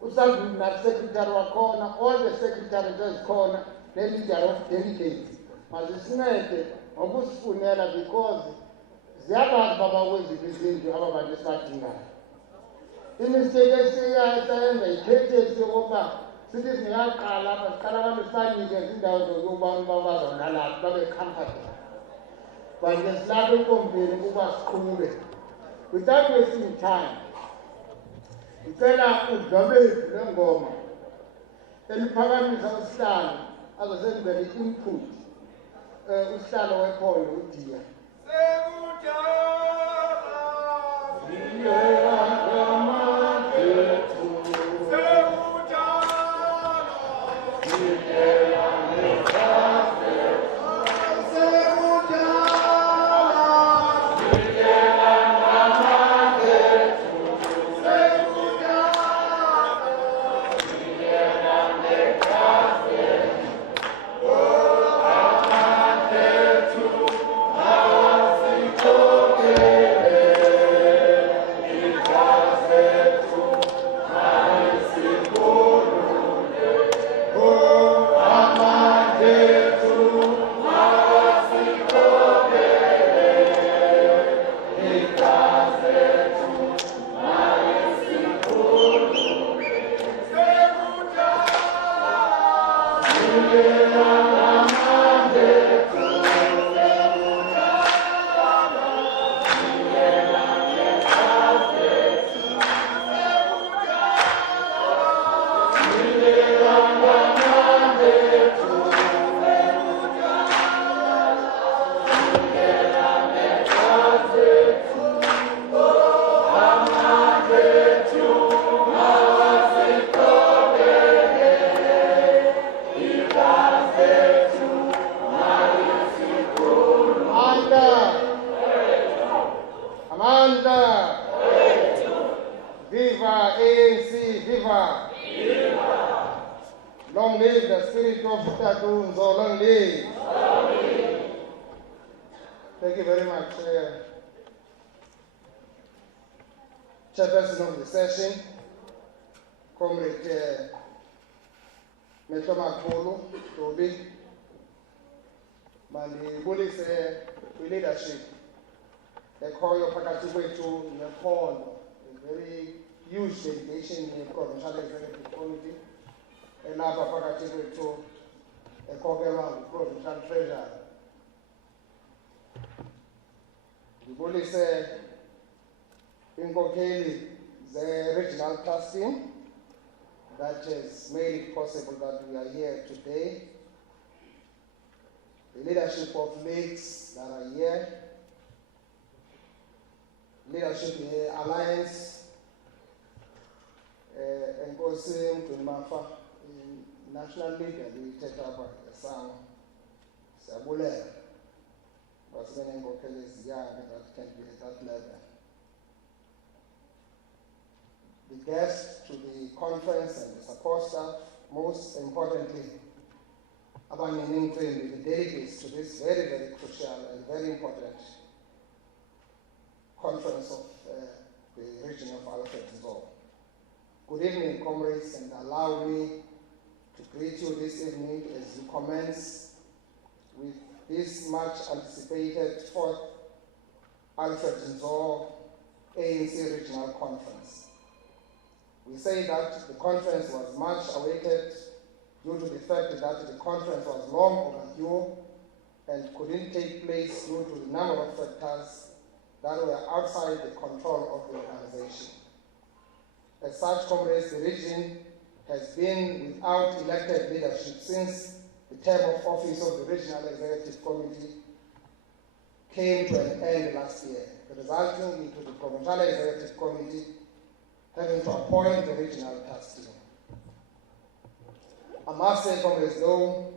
usanduli na-secretary wakhona, all the secretaries ezikhona, ne-leader of delegates. Mazisincede ngokusifunela because ziyabazi baba kweziphi izindlu aba bantu esibadingayo. Imistake esiyenza ikhethe yokuba sithi singaqala apha siqala abantu sibanikeze indawo zokuba bazawulala babe comfortable. But ke silapha enkombeni ukuba siqhube. Without wasting time, ngicela udlwabevu lengoma eliphakamisa usihlalo azosenzela i-input usihlalo wephondo uDiya. Tatu Nzo Long Lee. Thank you very much, Chairperson of the session, Comrade Metoma Kulu, Toby, mandibulise kwi-leadership ekhoyo phakathi kwethu nephondo, a very huge delegation ye-provincial executive committee elapha phakathi kwethu ekhokelwa ngu-provincial treasurer. Ndibulise inkokeli ze-regional task team that has made it possible that we are here today. The leadership of leagues that are here, leadership in the Alliance, Nkosi Mtunimafa, national leader, we take up a song, Sabule, but many Nkokeli is young that can be at that level. The guests to the conference and the support staff, most importantly, the delegates to this very, very crucial and very important conference of the region of Alfred Nzo. Good evening, comrades, and allow me to greet you this evening as you commence with this much anticipated 4th Alfred Nzo ANC Regional Conference. We say that the conference was much awaited due to the fact that the conference was long overdue and couldn't take place due to the number of factors that were outside the control of the organization. As such, comrades, the region has been without elected leadership since the term of office of the Regional Executive Committee came to an end last year, resulting into the Provincial Executive Committee having to appoint the regional task team. I must say, comrades, though,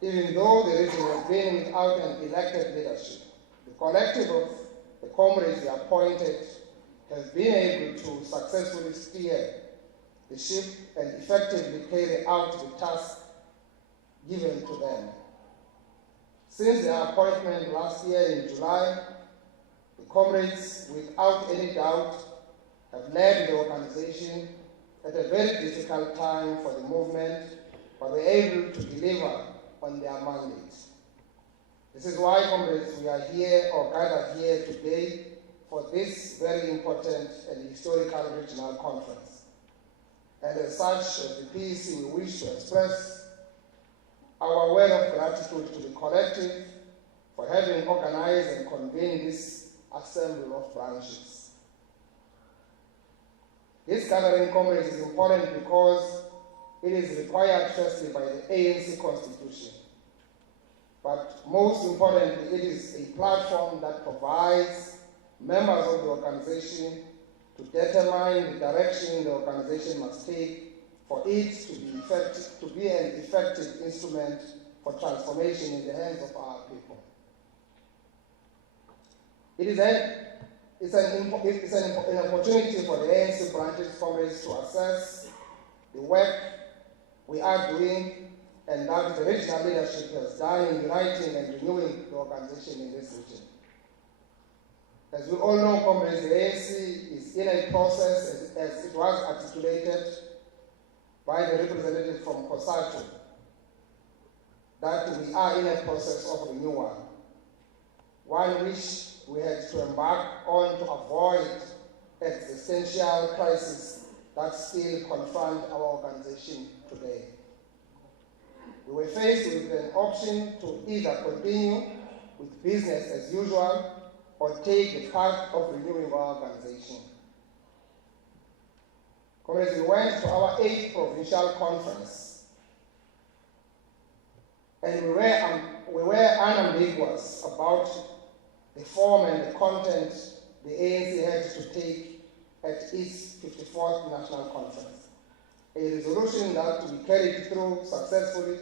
even though the region has been without an elected leadership, the collective of the comrades they appointed has been able to successfully steer the ship and effectively carry out the task given to them. Since their appointment last year in July, the comrades, without any doubt, have led the organization at a very difficult time for the movement, but were able to deliver on their mandate. This is why, comrades, we are here or gathered here today for this very important and historical regional conference. And as such, as the PEC, we wish to express our word of gratitude to the collective for having organized and convened this assembly of branches. This gathering, comrades, is important because it is required firstly by the ANC Constitution. But most importantly, it is a platform that provides members of the organization to determine the direction the organization must take for it to be an effective instrument for transformation in the hands of our people. It's an opportunity for the ANC branches comrades to assess the work we are doing and that the regional leadership has done in uniting and renewing the organization in this region. As we all know, comrades, the ANC is in a process, as it was articulated by the representative from COSATU, that we are in a process of renewal, one which we had to embark on to avoid existential crises that still confront our organization today. We were faced with an option to either continue with business as usual or take the path of renewing our organization. Comrades, we went to our 8th provincial conference and we were unambiguous about the form and the content the ANC had to take at its 54th National Conference. A resolution that we carried through successfully,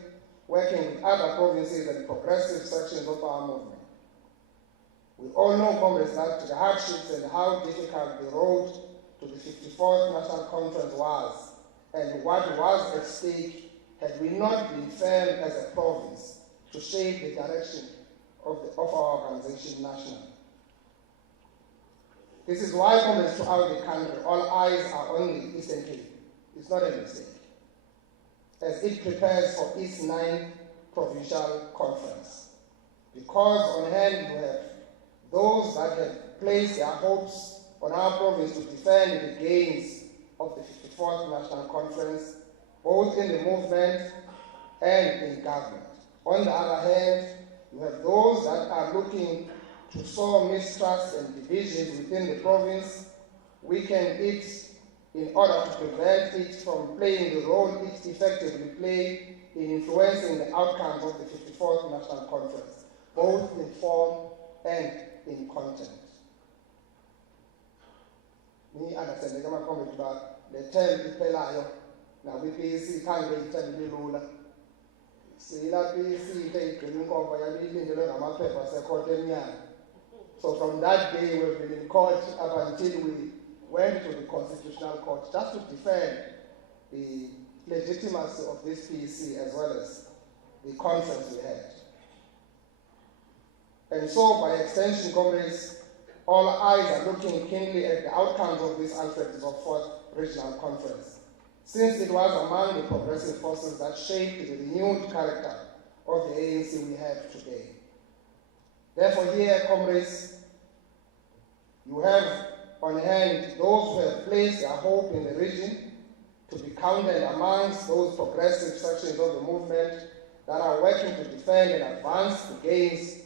working with other provinces and progressive sections of our movement. We all know, comrades, that the hardships and how difficult the road to the 54th National Conference was, and what was at stake had we not been firm as a province to shape the direction of our organization nationally. This is why, comrades throughout the country, all eyes are on the Eastern Cape. It's not a mistake, as it prepares for its 9th provincial conference. Because on hand you have those that have placed their hopes on our province to defend the gains of the 54th National Conference, both in the movement and in government. On the other hand, you have those that are looking to sow mistrust and divisions within the province, weaken it in order to prevent it from playing the role it effectively played in influencing the outcomes of the 54th National Conference, both in form and in content. Me understand my comment about the term iphelayo na kwi-PEC khange ithembe lula. Sila PEC ke igcina inkomfa yabilindelwe ngamaphepha asekhotha emnyango. So from that day we've been in court up until we went to the Constitutional Court just to defend the legitimacy of this PEC as well as the conference we had. And so by extension, comrades, all eyes are looking keenly at the outcomes of this Alfred Nzo 4th Regional Conference, since it was among the progressive forces that shaped the renewed character of the ANC we have today. Therefore here, comrades, you have on hand those who have placed their hope in the region to be counted amongst those progressive sections of the movement that are working to defend and advance the gains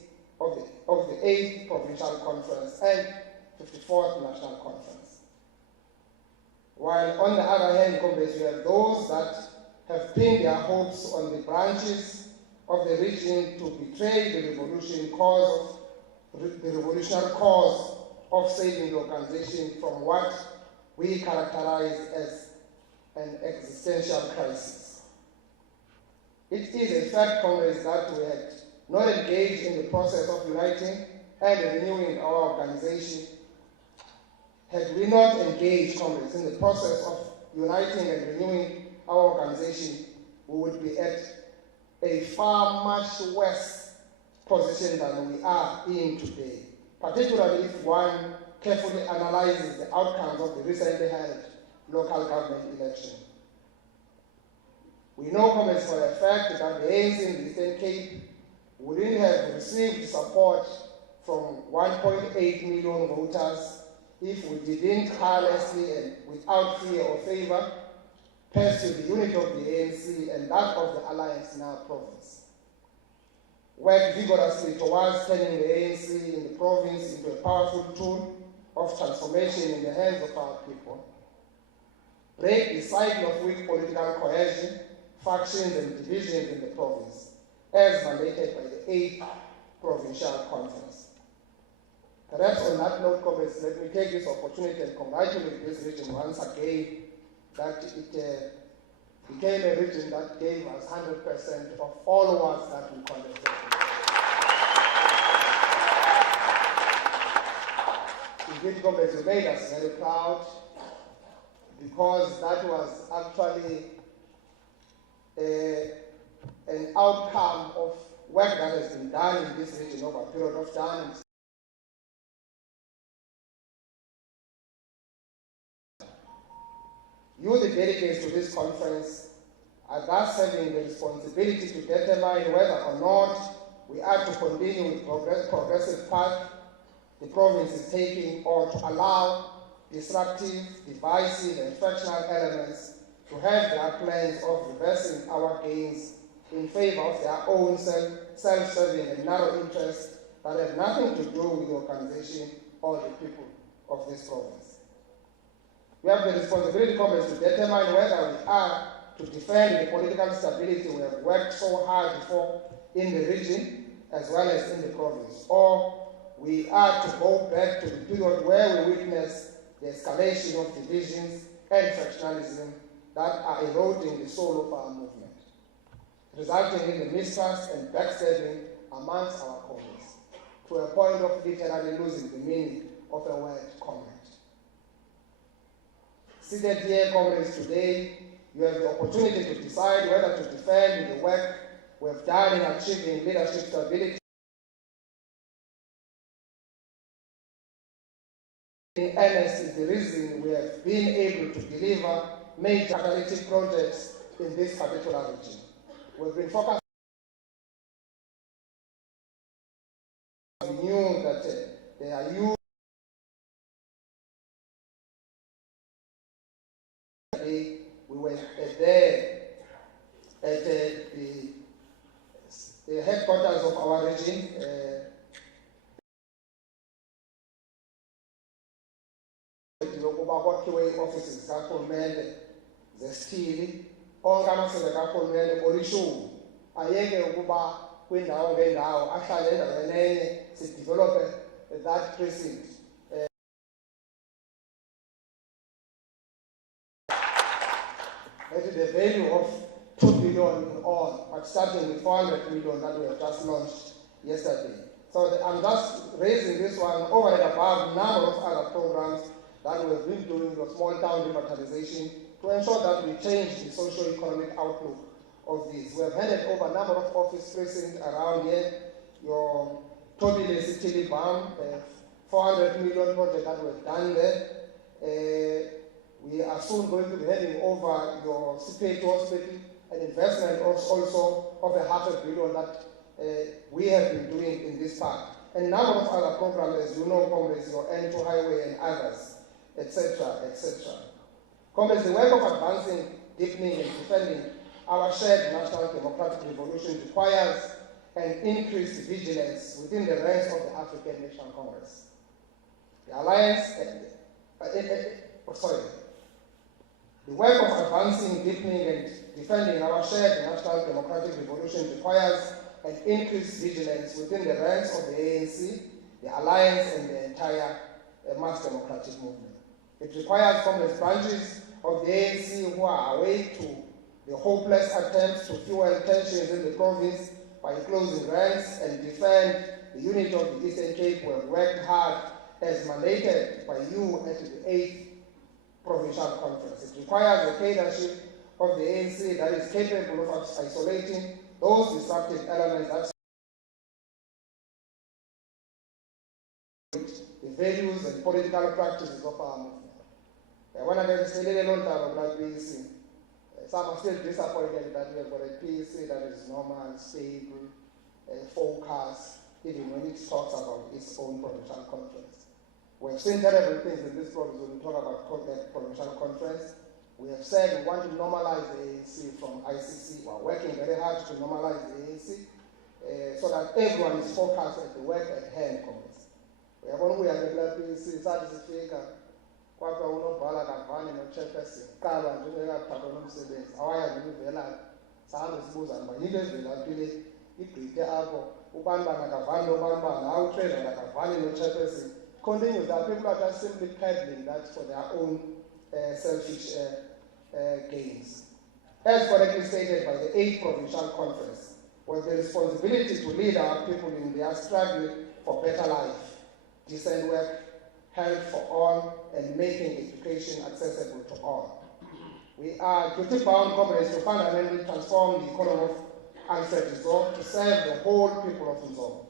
of the 8th Provincial Conference and 54th National Conference. While on the other hand, comrades, you have those that have pinned their hopes on the branches of the region to betray the revolutionary cause of saving the organization from what we characterize as an existential crisis. It is a fact, comrades, that we had not engaged in the process of uniting and renewing our organization. Had we not engaged, comrades, in the process of uniting and renewing our organization, we would be at a far much worse position than we are in today, particularly if one carefully analyzes the outcomes of the recently held local government election. We know, comrades, for a fact that the ANC in the Eastern Cape wouldn't have received support from 1.8 million voters if we didn't tirelessly and without fear or favor pursue the unity of the ANC and that of the alliance in our province. Work vigorously towards turning the ANC in the province into a powerful tool of transformation in the hands of our people. Break the cycle of weak political cohesion, factions and divisions in the province, as mandated by the 8th Provincial Conference. Perhaps on that note, comrades, let me take this opportunity and congratulate this region once again that it became a region that gave us 100% of all awards that we contested. Indeed, comrades, you made us very proud because that was actually an outcome of work that has been done in this region over a period of time. You, the delegates to this conference, are thus having the responsibility to determine whether or not we are to continue with progressive path the province is taking or to allow disruptive, divisive and factional elements to have their plans of reversing our gains in favor of their own self-serving and narrow interests that have nothing to do with the organization or the people of this province. We have the responsibility, comrades, to determine whether we are to defend the political stability we have worked so hard for in the region as well as in the province, or we are to go back to the period where we witnessed the escalation of divisions and factionalism that are eroding the soul of our movement, resulting in the mistrust and backstabbing amongst our comrades, to a point of literally losing the meaning of a word comrade. Seated here, comrades, today You have the opportunity to decide whether to defend the work we have done in achieving leadership stability. In earnest is the reason we have been able to deliver major catalytic projects in this particular region. We've been focused. We knew that there are youth. We were there at the headquarters of our region. Offices kaRhulumente zesithili onke amasebe kaRhulumente olishumi ayeke ukuba kwindawo ngendawo ahlale endaweni enye sidevelope that precinct. That is the value of 2 billion in all, but starting with 400 million that we have just launched yesterday. So I'm just raising this one over and above a number of other programs that we have been doing with small town revitalization to ensure that we change the socio-economic outlook of this. We have handed over a number of office precincts around here. Your Tobile City Bam, 400 million project that we have done there. We are soon going to be handing over your CPH hospital, an investment also of $500 million that we have been doing in this part. And a number of other programs, as you know, comrades, your N2 highway and others, etc., etc. Comrades, the work of advancing, deepening, and defending our shared national democratic revolution requires an increased vigilance within the ranks of the African National Congress. The alliance, the work of advancing, deepening, and defending our shared national democratic revolution requires an increased vigilance within the ranks of the ANC, the alliance, and the entire mass democratic movement. It requires communist branches of the ANC who are awake to the hopeless attempts to fuel tensions in the province by closing ranks and defend the unity of the Eastern Cape who have worked hard as mandated by you at the 8th Provincial Conference. It requires a leadership of the ANC that is capable of isolating those disruptive elements that the values and political practices of our movement. When I get a long time about PEC, some are still disappointed that we have got a PEC that is normal, stable, focused, even when it talks about its own provincial conference. We have seen terrible things in this province when we talk about that provincial conference. We have said we want to normalize the ANC from ICC. We are working very hard to normalize the ANC so that everyone is focused at the work at hand. We have only a regular PEC, satisfied. Kwapha unobhala kavani no-chairperson qala nje ungekaphathwa nomsebenzi awayazi ukuvelaphi sahambe sibuza noma yinto evelaphi le igqithe apho ubanibana kavani nobanibana awutrezara kavani no-chairperson continues that people are just simply peddling that for their own selfish gains. As correctly stated by the 8th Provincial Conference, we have the responsibility to lead our people in their struggle for better life, decent work, health for all, and making education accessible to all. We are duty-bound comrades to fundamentally transform the economy of Alfred Nzo to serve the whole people of Nzo.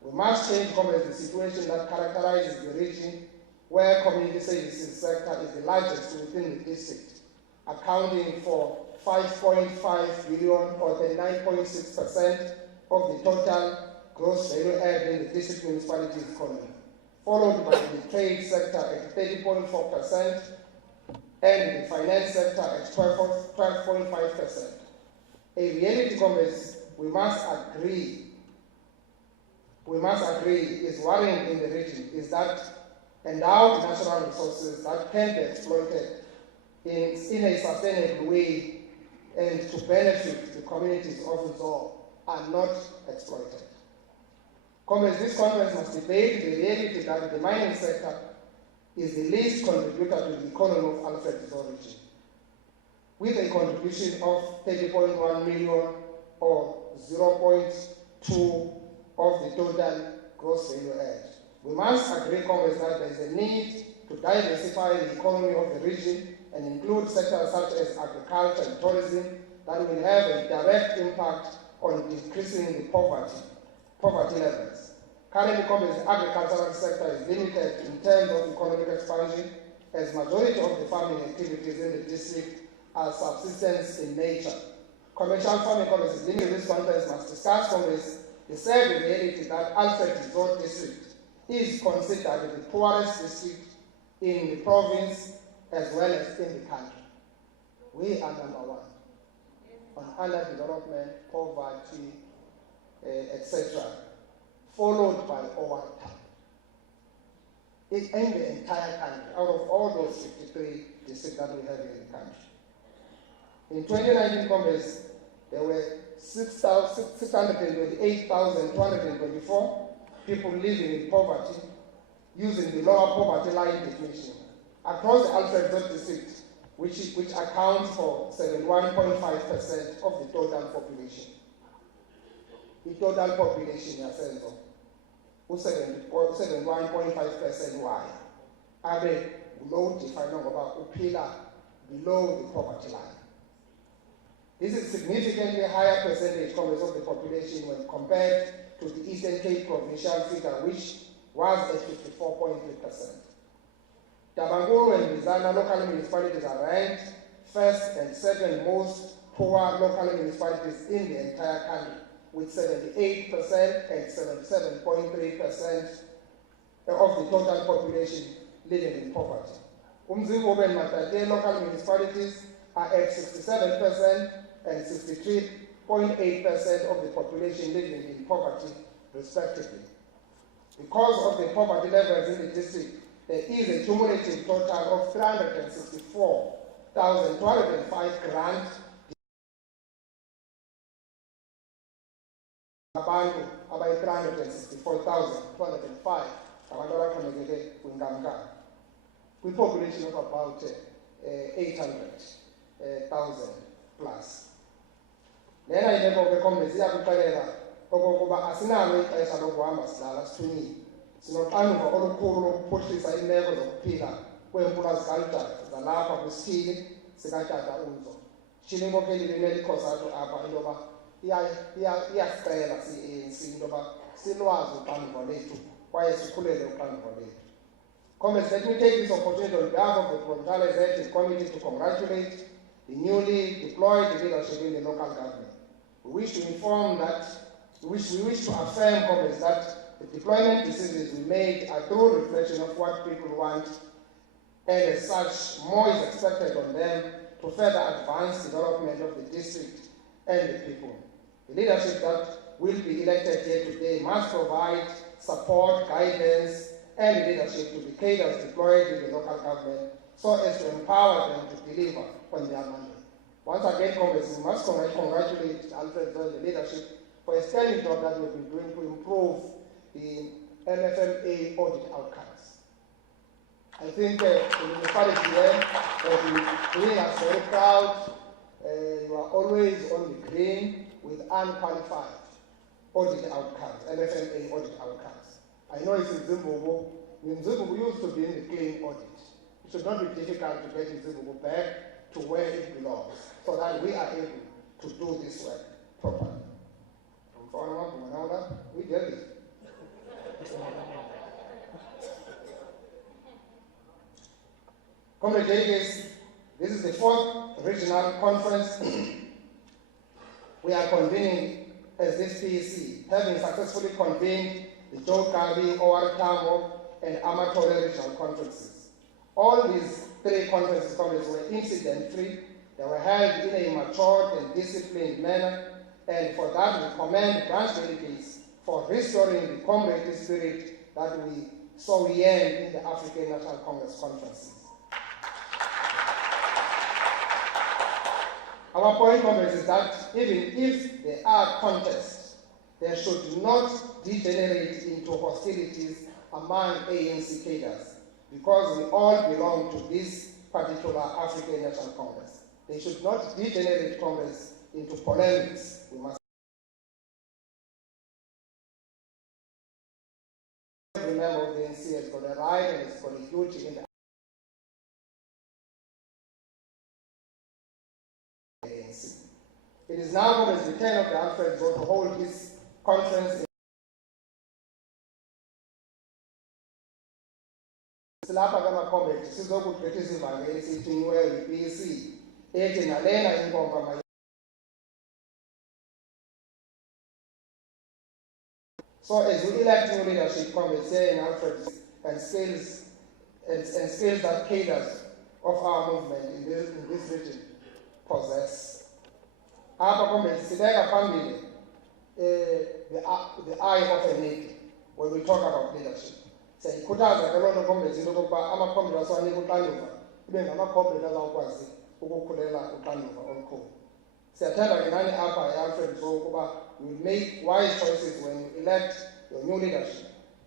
We must change comrades the situation that characterizes the region where community services sector is the largest within the district, accounting for 5.5 billion or 39.6% of the total gross value added in the district municipality's economy, followed by the trade sector at 30.4% and the finance sector at 12.5%. A reality, comrades, we must agree is worrying in the region is that endowed natural resources that can be exploited in a sustainable way and to benefit the communities of Nzo are not exploited. Comrades, this conference must debate the reality that the mining sector is the least contributor to the economy of Alfred Nzo region, with a contribution of 30.1 million or 0.2 of the total gross value add. We must agree, comrades, that there is a need to diversify the economy of the region and include sectors such as agriculture and tourism that will have a direct impact on decreasing the poverty levels. Currently, the agricultural sector is limited in terms of economic expansion, as majority of the farming activities in the district are subsistence in nature. Commercial farming is limited. This conference must discuss the sad reality that Alfred Nzo district is considered the poorest district in the province as well as in the country. We are number one on underdevelopment, poverty, etc., followed by overtime. It ain't the entire country, out of all those 53 districts that we have in the country. In 2019 Congress, there were 628,224 people living in poverty using the lower poverty line definition across the Alfred Nzo district, which accounts for 71.5% of the total population. The total population yasenzo 71.5% why abe below defined ngoba uphila below the poverty line. This is a significantly higher percentage of the population when compared to the Eastern Cape provincial figure, which was at 54.3%. Tabangolo and Mzamba local municipalities are ranked first and second most poor local municipalities in the entire country, with 78% and 77.3% of the total population living in poverty. Mzamba and Matate local municipalities are at 67% and 63.8% of the population living in poverty, respectively. Because of the poverty levels in the district, there is a cumulative total of 364,205 grants abantu abayi 364,205 abantu abaxhomekeke kwinkamnkam kwi-population of about 800,000 plus. Lena yimeko ke Congress iyakuxelela okokuba asinalo ixesha lokuhamba silala sithunyile. Sinoxanduva olukhulu lokuphuhlisa iimeko zokuphila kweempula zikaludala zalapha kwisithili sikatata Nzo. Tshilo inkokheli lelikhosato apha into yoba iyasicela si-ANC into yoba silwazi uxanduva lethu kwaye sikhulele uxanduva lethu. Comrades, let me take this opportunity on behalf of the Provincial Executive Committee to congratulate the newly deployed leadership in the local government. We wish to affirm, Comrades, that the deployment decisions we made are true reflection of what people want, and as such, more is expected on them to further advance development of the district and the people. The leadership that will be elected here today must provide support, guidance, and leadership to the cadres deployed in the local government so as to empower them to deliver on their mandate. Once again, Congress, we must congratulate Alfred Nzo and the leadership for a sterling job that we've been doing to improve the LFMA audit outcomes. I think the municipality here has been doing us very proud. You are always on the green with unqualified audit outcomes, LFMA audit outcomes. I know it's in Mzamba. Mzamba used to be in the clean audit. It should not be difficult to get Mzamba back to where it belongs so that we are able to do this work properly. We did it. Comrade delegates, this is the 4th regional conference we are convening as this PEC, having successfully convened the Joe Kabi, OR Tambo, and Amatore regional conferences. All these 3 conferences were incident-free. They were held in a matured and disciplined manner, and for that we commend branch delegates for restoring the comrade spirit that we saw yearn in the African National Congress conferences. Our point, Congress, is that even if there are contests, they should not degenerate into hostilities among ANC cadres, because we all belong to this particular African National Congress. They should not degenerate Congress into polemics. We must remember the ANC has got a right and it's got a duty in the It is now Comrades the turn of the Alfred Nzo to hold this conference. Silapha kama-comrades sizokugqitha isivangeli esithinyiweyo yi-PEC ethi nalena inkomfa So as we elect new leadership, comrades here in Alfred and scales that cadres of our movement in this region possess. Our comrades, sibeka phambili the eye of a needle when we talk about leadership. Siyayikhuthaza ke loo nto comrades into yokokuba ama-comrades asiwanika uxanduva ibe ngama-comrades azawukwazi ukukhulela uxanduva olukhulu. Siyathanda ke nani apha e-Alfred Nzo ukuba you will make wise choices when you elect your new leadership.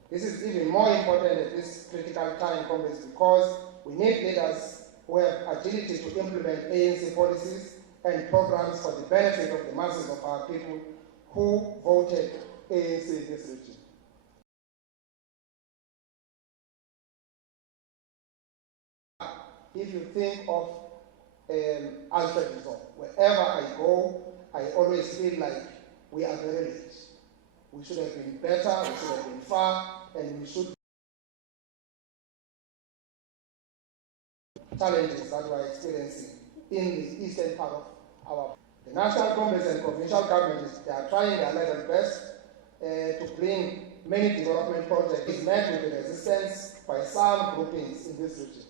This is even more important at this critical time, comrades, because we need leaders who have agility to implement ANC policies and programs for the benefit of the masses of our people who voted ANC in this region. If you think of Alfred Nzo, wherever I go, I always feel like we are very late. We should have been better, we should have been far, and we should challenges that we are experiencing in the eastern part of our. The national Congress and provincial governments, they are trying their level best to bring many development projects. It's met with the resistance by some groupings in this region.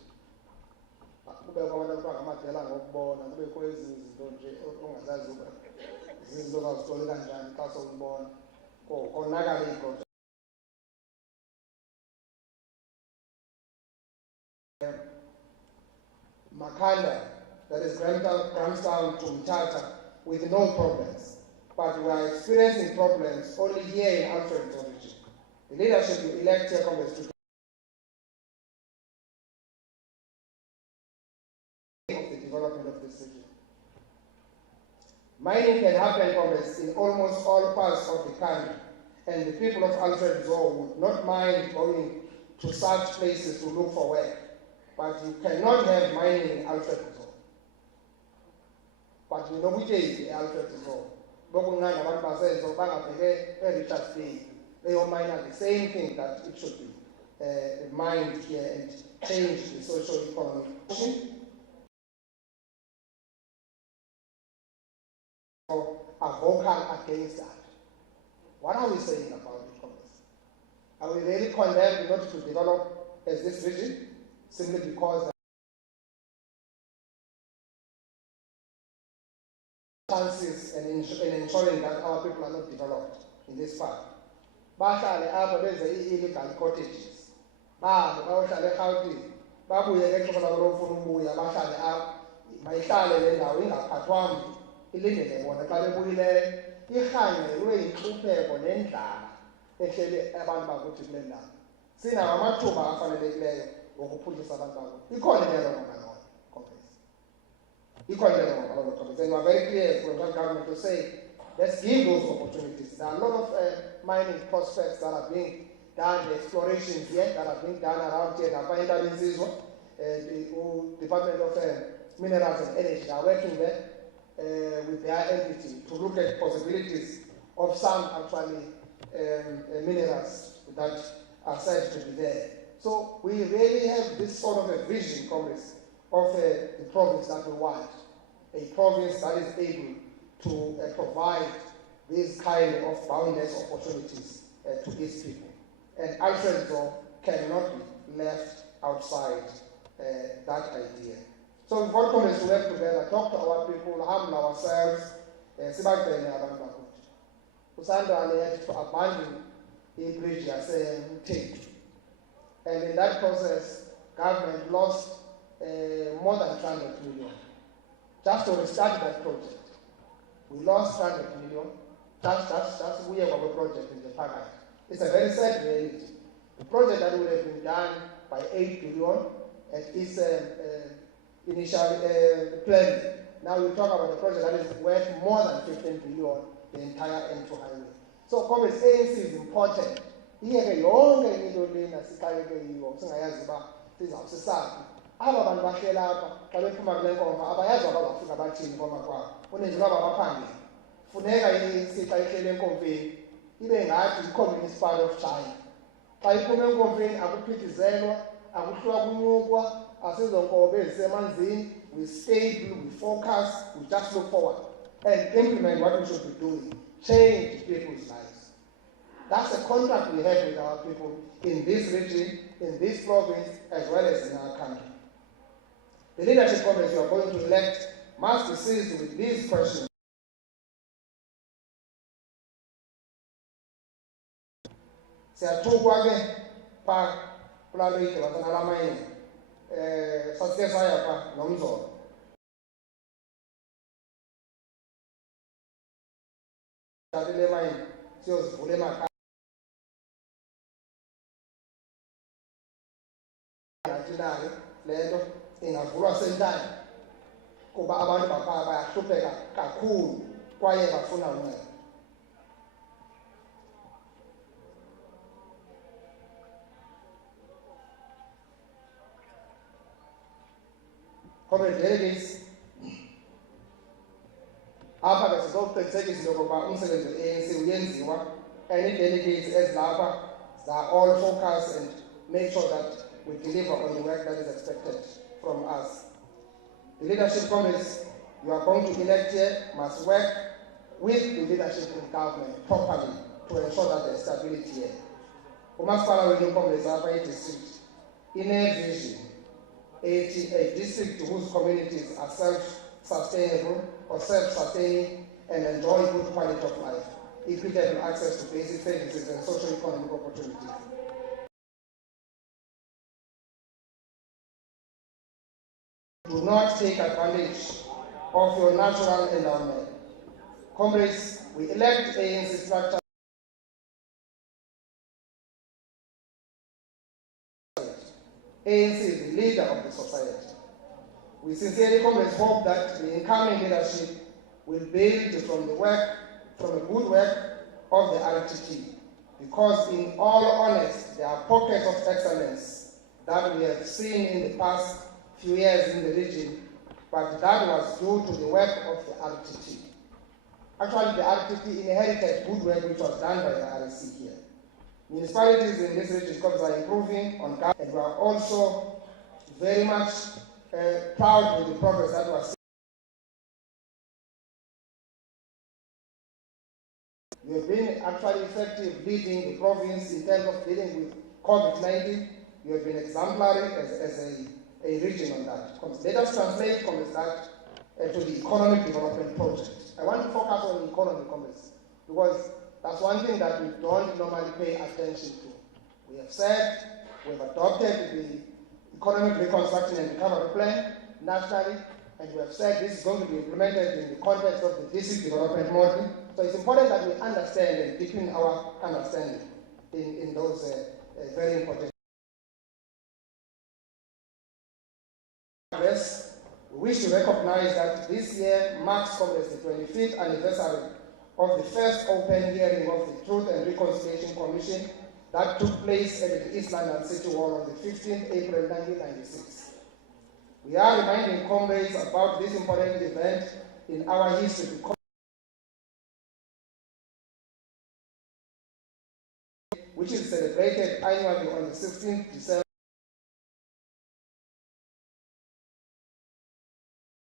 Makanda, that is Grahamstown to Mthatha, with no problems. But we are experiencing problems only here in Alfred Nzo region. The leadership you elect here Congress to of the development of this region. Mining can happen, Congress, in almost all parts of the country, and the people of Alfred Nzo would not mind going to such places to look for work. But you cannot have mining in Alfred Nzo. But you know which is Alfred Nzo. They all mine are the same thing that it should be mined here and change the social economy. Are vocal against that. What are we saying about it, Congress? Are we really condemned not to develop as this region simply because chances and ensuring that our people are not developed in this part? Bahlale apha benze illegal cottages. Bahlale eRhawutini. Babuye ngexesha labo lofuna ubuya bahlale apha. Mayihlale le ndawo ingaphathwanga ilindele bona xa bebuyileyo irhangelwe yintlupheko nendlala ehleli abantu bakuthi kule ndawo. Sinawo amathuba afanelekileyo wokuphuhlisa abantu bakuthi. Ikhona into engalona Congress. Ikhona into engalona Congress. And we are very clear from the government to say, let's give those opportunities. There are a lot of mining prospects that are being done, the explorations here that are being done around here. The Department of Minerals and Energy are working there with their entity to look at possibilities of some actually minerals that are said to be there. So we really have this sort of a vision, Congress, of the province that we want, a province that is able to provide these kind of boundless opportunities to its people. And Alfred Nzo cannot be left outside that idea. So we've got Congress to work together, talk to our people, humble ourselves, Usandane had to abandon the bridge as a take. And in that process, government lost more than 300 million. Just to restart that project. We lost 300 million. That's we have our project in the package. It's a very sad reality. The project that would have been done by 8 billion at its initial plan. Now we talk about a project that is worth more than 15 billion, the entire N2 highway. So, Congress ANC is important. Iyeke yonke into lena siqaleke yiyo singayazi ba sizawusisaphi. Aba bantu bahlela apha xa bephuma kule nkomfa abayazi abazafika bathini ngoma kwabo. Uninzi lwabo abaphangeli. funeka i-ANC xa ihleli enkomfeni ibe ngathi i-Communist Party of China. Xa iphume enkomfeni akuphithizelwa, akuhlwa kunyukwa, asizonkobe ezisemanzini. We stable, we focus, we just look forward and implement what we should be doing. Change people's lives. That's the contract we have with our people in this region, in this province, as well as in our country. The leadership conference you are going to elect must be seized with these questions. Siyathukwa ke pa kulalo ide basanalamayini sasike saya pa nomzolo. Tatile mayini siyozivula emakhaya. Nathi lento ingavulwa sentana kuba abantu bapha bayahlupheka kakhulu kwaye bafuna uncedo. Comrade delegates, apha ke sizokuqinisekisa into yokokuba umsebenzi we-ANC uyenziwa and i-delegates ezilapha are all focused and make sure that we deliver on the work that is expected from us. The leadership committees you are going to elect here must work with the leadership in government properly to ensure that there is stability here. Umasipala wethu committees apha i-district ine-vision, a district whose communities are self-sustainable or self-sustaining and enjoy good quality of life, equitable access to basic services and socio-economic opportunities. Do not take advantage of your natural endowment. Comrades, we elect ANC structure. ANC is the leader of the society. We sincerely, comrades, hope that the incoming leadership will build from the good work of the RTT, because in all honesty, there are pockets of excellence that we have seen in the past few years in the region, but that was due to the work of the RTT. Actually, the RTT inherited good work which was done by the RSC here. Municipalities in this region are improving on government, and we are also very much proud with the progress that was seen. You have been actually effective leading the province in terms of dealing with COVID-19. You have been exemplary as a region on that. Let us translate that to the economic development project. I want to focus on the economy, because that's one thing that we don't normally pay attention to. We have said we've adopted the Economic Reconstruction and Recovery Plan nationally, and we have said this is going to be implemented in the context of the district development model. So it's important that we understand and deepen our understanding in those very important. Yes, we wish to recognize that this year marks the 25th anniversary of the first open hearing of the Truth and Reconciliation Commission that took place at the East London City Hall on the 15th April 1996. We are reminding comrades about this important event in our history, which is celebrated annually on the 16th December.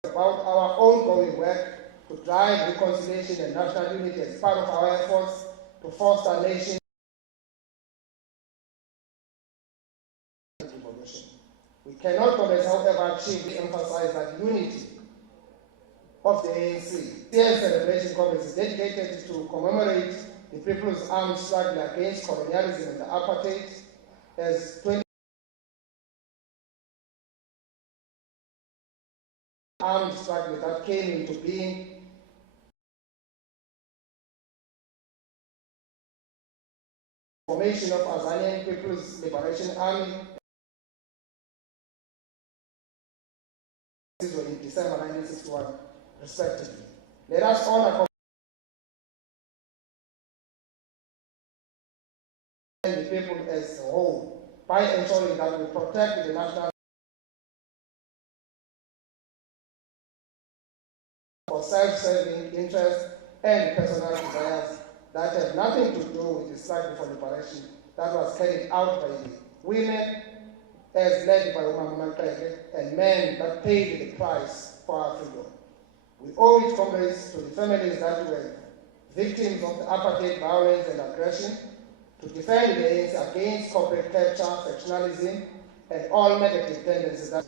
About our ongoing work to drive reconciliation and national unity as part of our efforts to foster nation. We cannot, however, achieve to emphasize that unity of the ANC. This celebration conference is dedicated to commemorate the people's armed struggle against colonialism and apartheid as 20 armed struggle that came into being formation of Azanian People's Liberation Army in December 1961, respectively. Let us honor the people as a whole by ensuring that we protect the national for self-serving interest and personal desires that have nothing to do with the struggle for liberation that was carried out by the women as led by Umama Maqele and men that paid the price for our freedom. We owe it, comrades, to the families that were victims of the apartheid violence and aggression, to defend the ANC against corporate capture, sectionalism, and all negative tendencies that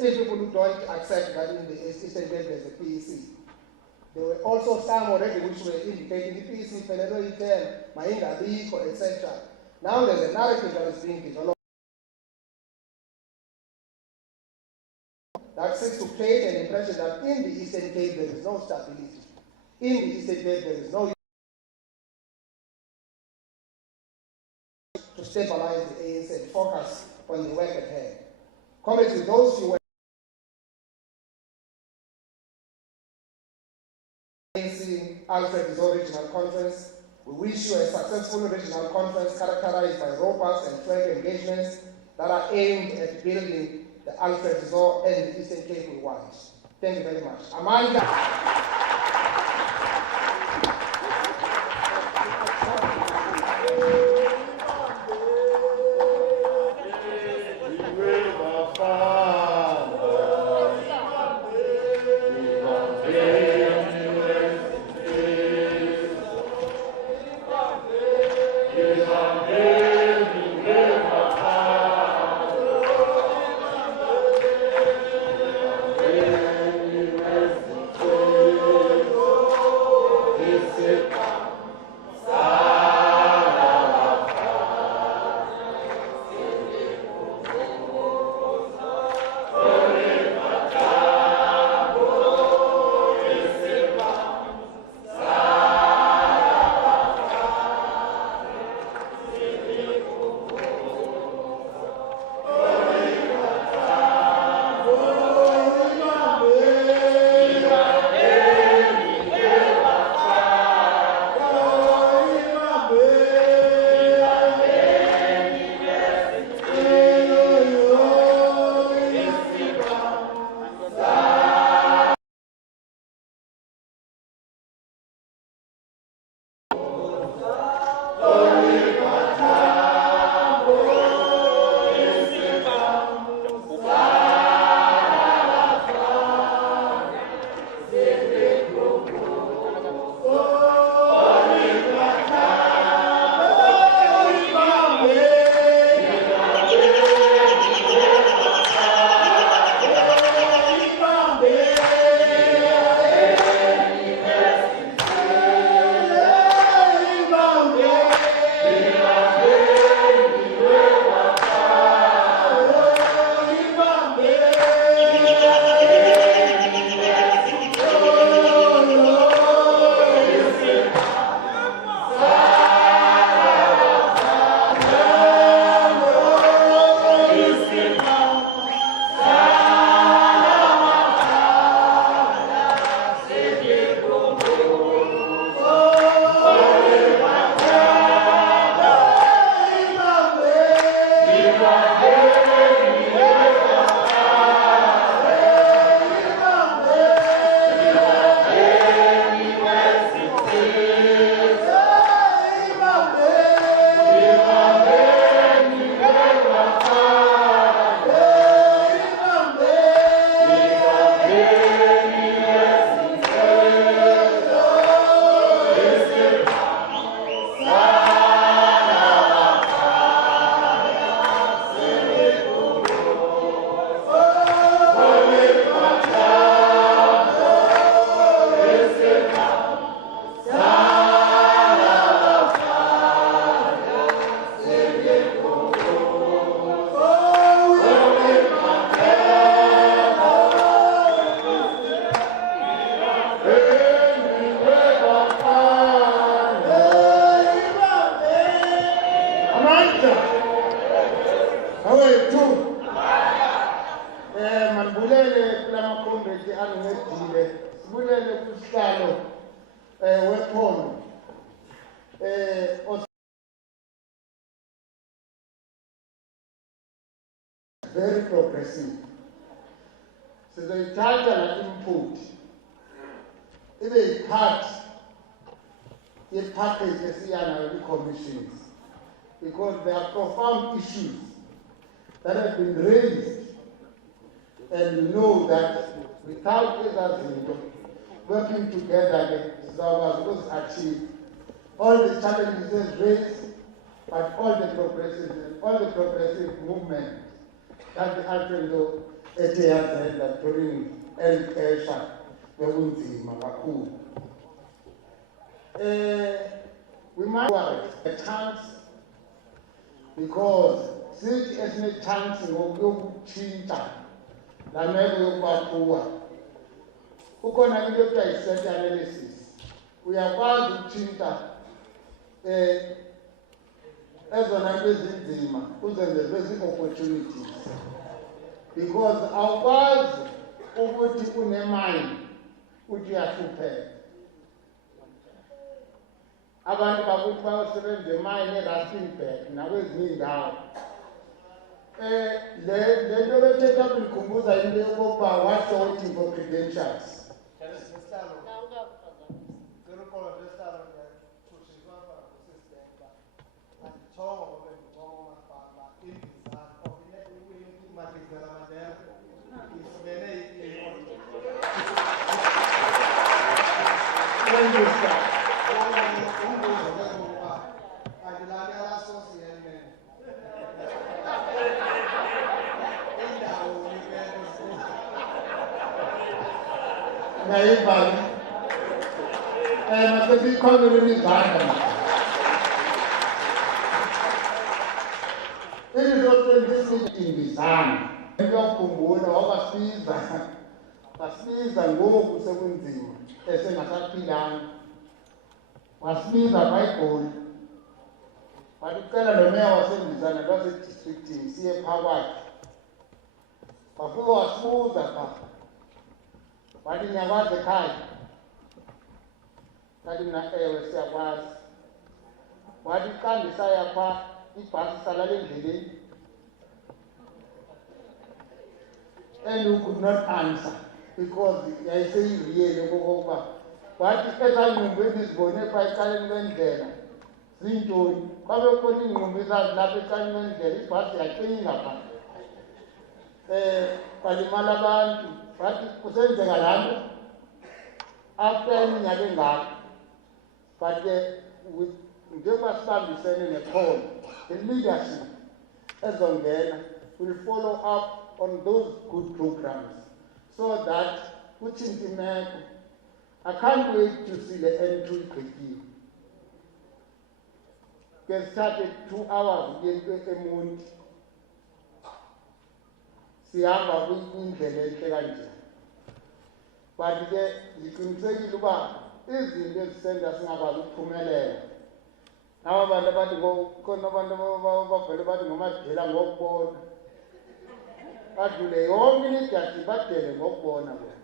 people who don't accept that in the Eastern Cape there's a PEC. There were also some already which were indicating the PEC, Penelo Item, Mainga Biko, etc. Now there's a narrative that is being developed that seeks to create an impression that in the Eastern Cape there is no stability. In the Eastern Cape there is no to stabilize the ANC and focus on the work at hand. Comrades, with those few words, Alfred Nzo Regional Conference. We wish you a successful regional conference characterized by robust and frank engagements that are aimed at building the Alfred Nzo and the Eastern Cape we want. Thank you very much. Amanda. Very progressive. sizoyithatha la input ibe yipart ye-package esiyanayo kwi-commissions, because there are profound issues that have been raised, and you know that without ezazinto working together sizakwazi ukuzi-achieve all the challenges raised, but all the progressive movement that the Alfred Nzo ethe yazenza during el-pressure bekunzima kakhulu. We might have a chance, because sithi esine-chance ngokuyokutshintsha la meko yokubakuwa kukhona into ekuthiwa yi-set analysis. Uyakwazi ukutshintsha ezona nto ezinzima uzenze bezi-opportunities, because awukwazi ukuthi unemine uthi uyahlupheka. Abantu bakuthi bayosebenza emine eRustenburg nakwezinye iindawo. Le nto bethetha kundikhumbuza into yokokuba what's waiting for credentials. Wasibiza ngoku sekunzima esengasaphilanga, wasibiza kwayiGoli, wathi ucela lo meya wasembizana lwasedistrictini siye phakathi. Wafika wasibuza phaa, wathi niyakwazi ekhaya? Ndathi mna ewe siyakwazi. Wathi xa ndisaya phaa ibhasi isalala endleleni. And you could not answer, because I say really okokuba wathi ezanqumbu endizibone phaa ecaleni kwendlela ziintoni. Kwabe khona iingqumbu ezazilapha ecaleni kwendlela, ibhasi yacinga phaa. Balimala abantu, wathi kusenzeka laa nto after iminyaka engako. But njengoba sibambisene nekhono, the leadership ezongena will follow up on those good programs, so that kutshintshe imeko. I can't wait to see the N2 igqityiwe. Ke sithathe 2 hours eMonti sihamba kwindlela entle kanje. But ke ndiqinisekile uba izinto ezisenza singakwazi ukuphumelela. Aba bantu abathi khona abantu abavele bathi ngomadela ngokubona, badlule yonke imigadi badele ngokubona bona,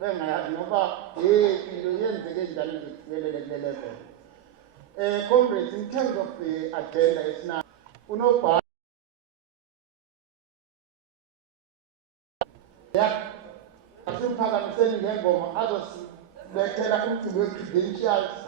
bengayazi noba into yenzeke njani nje kufikelele kule level. Comrades, in terms of the agenda esinayo, unobhala asiphakamiseni ngengoma azosibethela umcimbi we-credentials